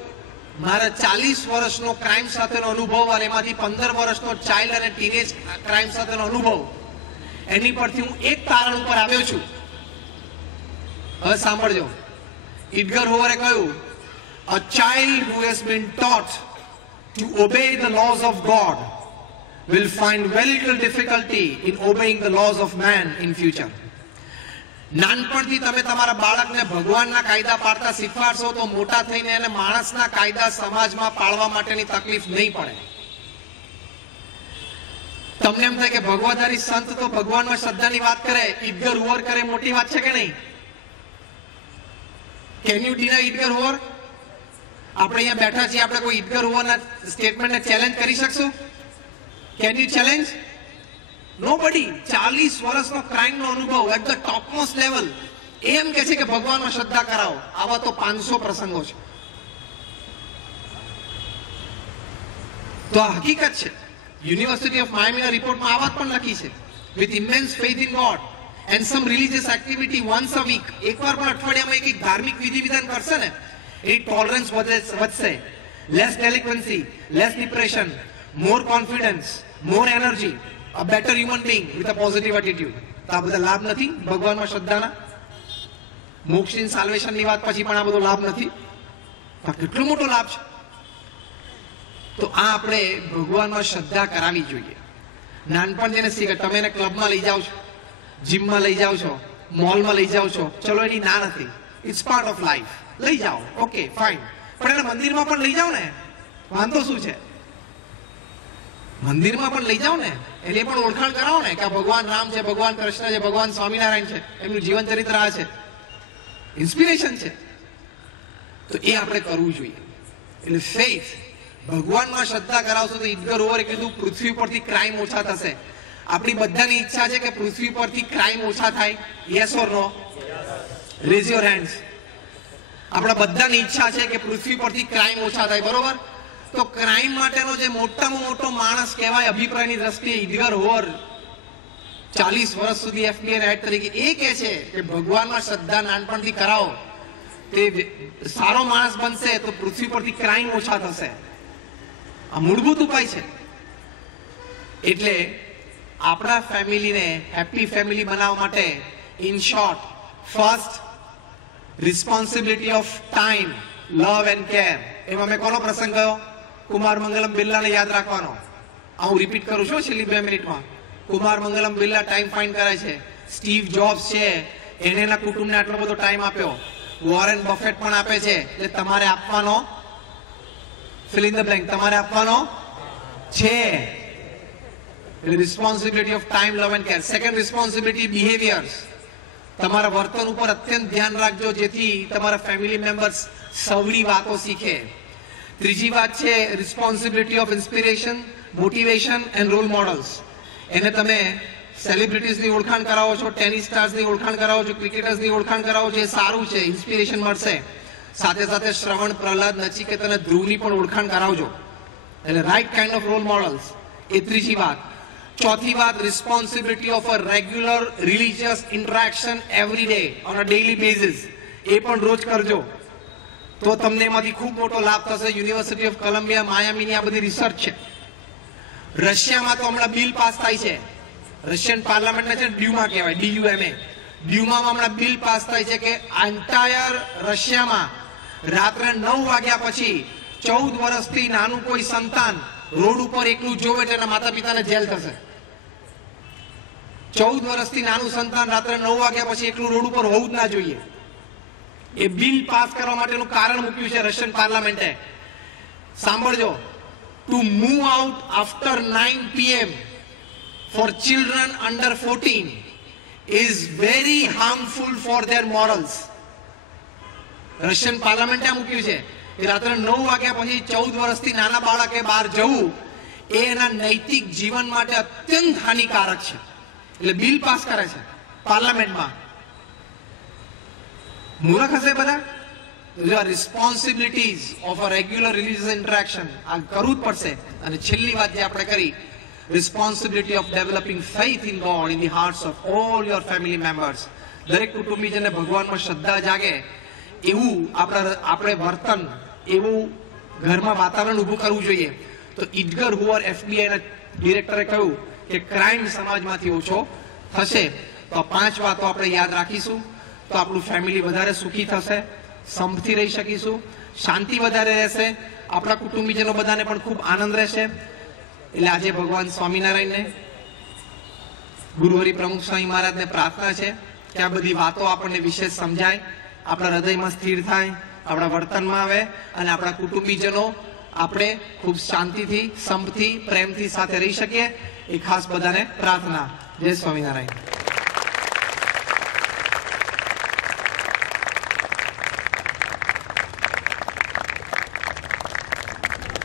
મારા 40 વર્ષનો ક્રાઇમ સાથેનો અનુભવ અને એમાંથી 15 વર્ષનો ચાઇલ્ડ અને ટીનેજ ક્રાઇમ સાથેનો અનુભવ, એની પરથી હું એક તારણ ઉપર આવ્યો છું. હવે સાંભળજો. એડગર હુવરે કહ્યું a child who has been taught to obey the laws of God will find very little difficulty in obeying the laws of man in future. નાનપણથી તમે તમારા બાળકને ભગવાનના કાયદા પાડતા શીખવાડશો તો મોટા થઈને એને માણસના કાયદા સમાજમાં પાળવા માટેની તકલીફ નહીં પડે. તમને એમ થાય કે ભગવાધારી સંત તો ભગવાનમાં શ્રદ્ધાની વાત કરે, એડગર હુવર કરે, મોટી વાત છે કે નહીં? Can you deny Edgar Hoover? આપણે અહીંયા બેઠા છીએ, આપણે કોઈ એડગર હુવરના સ્ટેટમેન્ટને ચેલેન્જ કરી શકશું? Can you challenge? નોબડી. 40 વર્ષનો ક્રાઇમનો અનુભવ એટ ધ ટોપમોસ્ટ લેવલ, એમ કે છે કે ભગવાનમાં શ્રદ્ધા કરાવો. આવા તો 500 પ્રસંગો છે. તો આ હકીકત છે. યુનિવર્સિટી ઓફ માયામીના રિપોર્ટમાં આ વાત પણ લખી છે. With immense faith in God and some religious activity once a week, એકવાર પણ અઠવાડિયામાં એક ધાર્મિક વિધિ વિધાન કરશે ને, એની ટોલરન્સ વધશે. Less delinquency, less depression, more confidence, more energy, a better human being with a positive attitude. તો આ બધા લાભ નથી ભગવાનમાં શ્રદ્ધાના? મોક્ષની સાલ્વેશનની વાત પછી પણ આ બધો લાભ નથી? કેટલો મોટો લાભ છે. તો આ આપણે ભગવાનમાં શ્રદ્ધા કરાવી જોઈએ. નાનપણ જેને શીખે, તમે એને ક્લબમાં લઈ જાઓ છો, જીમમાં લઈ જાઓ છો, મોલમાં લઈ જાઓ છો, ચલો એની ના નથી, ઇટ્સ પાર્ટ ઓફ લાઈફ, લઈ જાઓ, ઓકે ફાઇન. પણ એને મંદિરમાં પણ લઈ જાઓ ને, વાંધો શું છે? મંદિરમાં પણ લઈ જાઓ ને, એને પણ ઓળખાણ કરાવો ને કે ભગવાન રામ છે, ભગવાન કૃષ્ણ છે, ભગવાન સ્વામિનારાયણ છે, એમનું જીવન ચરિત્ર આ છે, ઇન્સ્પિરેશન છે. તો એ આપણે કરવું જોઈએ. એટલે ફેથ, ભગવાનમાં શ્રદ્ધા કરાવશો તો એડગર હુવરે કીધું પૃથ્વી પરથી ક્રાઇમ ઓછા થશે. આપણી બધાની ઈચ્છા છે કે પૃથ્વી પરથી ક્રાઇમ ઓછા થાય. Yes or no? Raise your hands. આપણા બધાની ઈચ્છા છે કે પૃથ્વી પરથી ક્રાઇમ ઓછા થાય, બરોબર? તો ક્રાઇમ માટેનો જે મોટામાં મોટો માણસ કહેવાય અભિપ્રાયની દ્રષ્ટિએ એડગર હુવર, 40 વર્ષ સુધી FBI હેડ તરીકે, એ કહે છે કે ભગવાનમાં શ્રદ્ધા નાનપણથી કરાવો, તે સારો માણસ બનશે તો પૃથ્વી પરથી ક્રાઇમ ઓછા થશે. આ મૂળભૂત ઉપાય છે. એટલે આપણા ફેમિલીને હેપી ફેમિલી બનાવવા માટે, in short, first responsibility of time, love and care. એમાં મેં કોનો પ્રસંગ કયો? કુમાર મંગલમ બિરલાને યાદ રાખવાનો. હું રિપીટ કરું છું છેલ્લી 2 મિનિટમાં. કુમાર મંગલમ બિરલા ટાઈમ ફાઇન્ડ કરે છે. સ્ટીવ જોબ્સ છે, એને એના કુટુંબને આટલો બધો ટાઈમ આપ્યો. વોરેન બફેટ પણ આપે છે. એટલે તમારે આપવાનો, fill in the blank, તમારે આપવાનો છે. એટલે responsibility of time, love and care. Second responsibility behaviours. તમારા વર્તન ઉપર અત્યંત ધ્યાન રાખજો જેથી તમારા ફેમિલી મેમ્બર્સ સવડી વાતો શીખે. ત્રીજી વાત છે responsibility of inspiration, motivation and role models. એને તમે સેલિબ્રિટીઝની ઓળખાણ કરાવો છો, ટેનિસ સ્ટાર્સની ઓળખાણ કરાવો છો, ક્રિકેટર્સની ઓળખાણ કરાવો છો, એ સારું છે, ઇન્સ્પિરેશન મળશે. સાથે સાથે શ્રવણ, પ્રહલાદ, નચિકેત અને ધ્રુવની પણ ઓળખાણ કરાવજો. એટલે right kind of role models. એ ત્રીજી વાત. ચોથી વાત, responsibility of a regular religious interaction every day on a daily basis. એ પણ રોજ કરજો. તો તમને એમાંથી ખૂબ મોટો લાભ થશે. યુનિવર્સિટી ઓફ કોલંબિયા, માયામીની આ બધી રિસર્ચ છે. રશિયામાં તો હમણાં બિલ પાસ થાય છે, રશિયન પાર્લામેન્ટને છે ડ્યુમા કહેવાય, DUMA. ડ્યુમામાં હમણાં બિલ પાસ થાય છે કે એન્ટાયર રશિયામાં રાત્રે 9 વાગ્યા પછી 14 વર્ષથી નાનું કોઈ સંતાન રોડ ઉપર એકલું જોવે એટલે એના માતા પિતાને જેલ થશે. 14 વર્ષથી નાનું સંતાન રાત્રે 9 વાગ્યા પછી એકલું રોડ ઉપર હોવું જ ના જોઈએ. એ બિલ પાસ કરવા માટેનું કારણ મૂક્યું છે રશિયન પાર્લામેન્ટે. સાંભળજો, to move out after 9 PM for children under 14 is very harmful for their morals. Russian પાર્લામેન્ટે મૂક્યું છે કે રાત્રે 9 વાગ્યા પછી 14 વર્ષથી નાના બાળકે બહાર જવું એ એના નૈતિક જીવન માટે અત્યંત હાનિકારક છે. એટલે બિલ પાસ કરે છે પાર્લામેન્ટમાં. મૂર્ખ હશે બધા? Responsibilities of a regular religious interaction આ કરવું જ પડશે. અને છેલ્લી વાત જે આપણે કરી, responsibility of developing faith in God in the hearts of all your family members. દરેક કુટુંબીજનને ભગવાનમાં શ્રદ્ધા જાગે એવું આપણે વર્તન, એવું ઘરમાં વાતાવરણ ઊભું કરવું જોઈએ. તો ઇડગર હુવર FBI ના ડિરેક્ટરે કહ્યું કે ક્રાઇમ સમાજમાંથી ઓછો થશે. તો 5 વાતો આપણે યાદ રાખીશું તો આપણું ફેમિલી વધારે સુખી થશે, સંપથી રહી શકીશું, શાંતિ વધારે રહેશે, આપણા કુટુંબીજનો બધાને પણ ખૂબ આનંદ રહેશે. એટલે આજે ભગવાન સ્વામિનારાયણને, ગુરુહરિ પ્રમુખ સ્વામી મહારાજને પ્રાર્થના છે કે આ બધી વાતો આપણને વિશેષ સમજાય, આપણા હૃદયમાં સ્થિર થાય, આપણા વર્તનમાં આવે અને આપણા કુટુંબીજનો આપણે ખૂબ શાંતિથી, સંપથી, પ્રેમથી સાથે રહી શકીએ. એ ખાસ બધાને પ્રાર્થના. જય સ્વામિનારાયણ.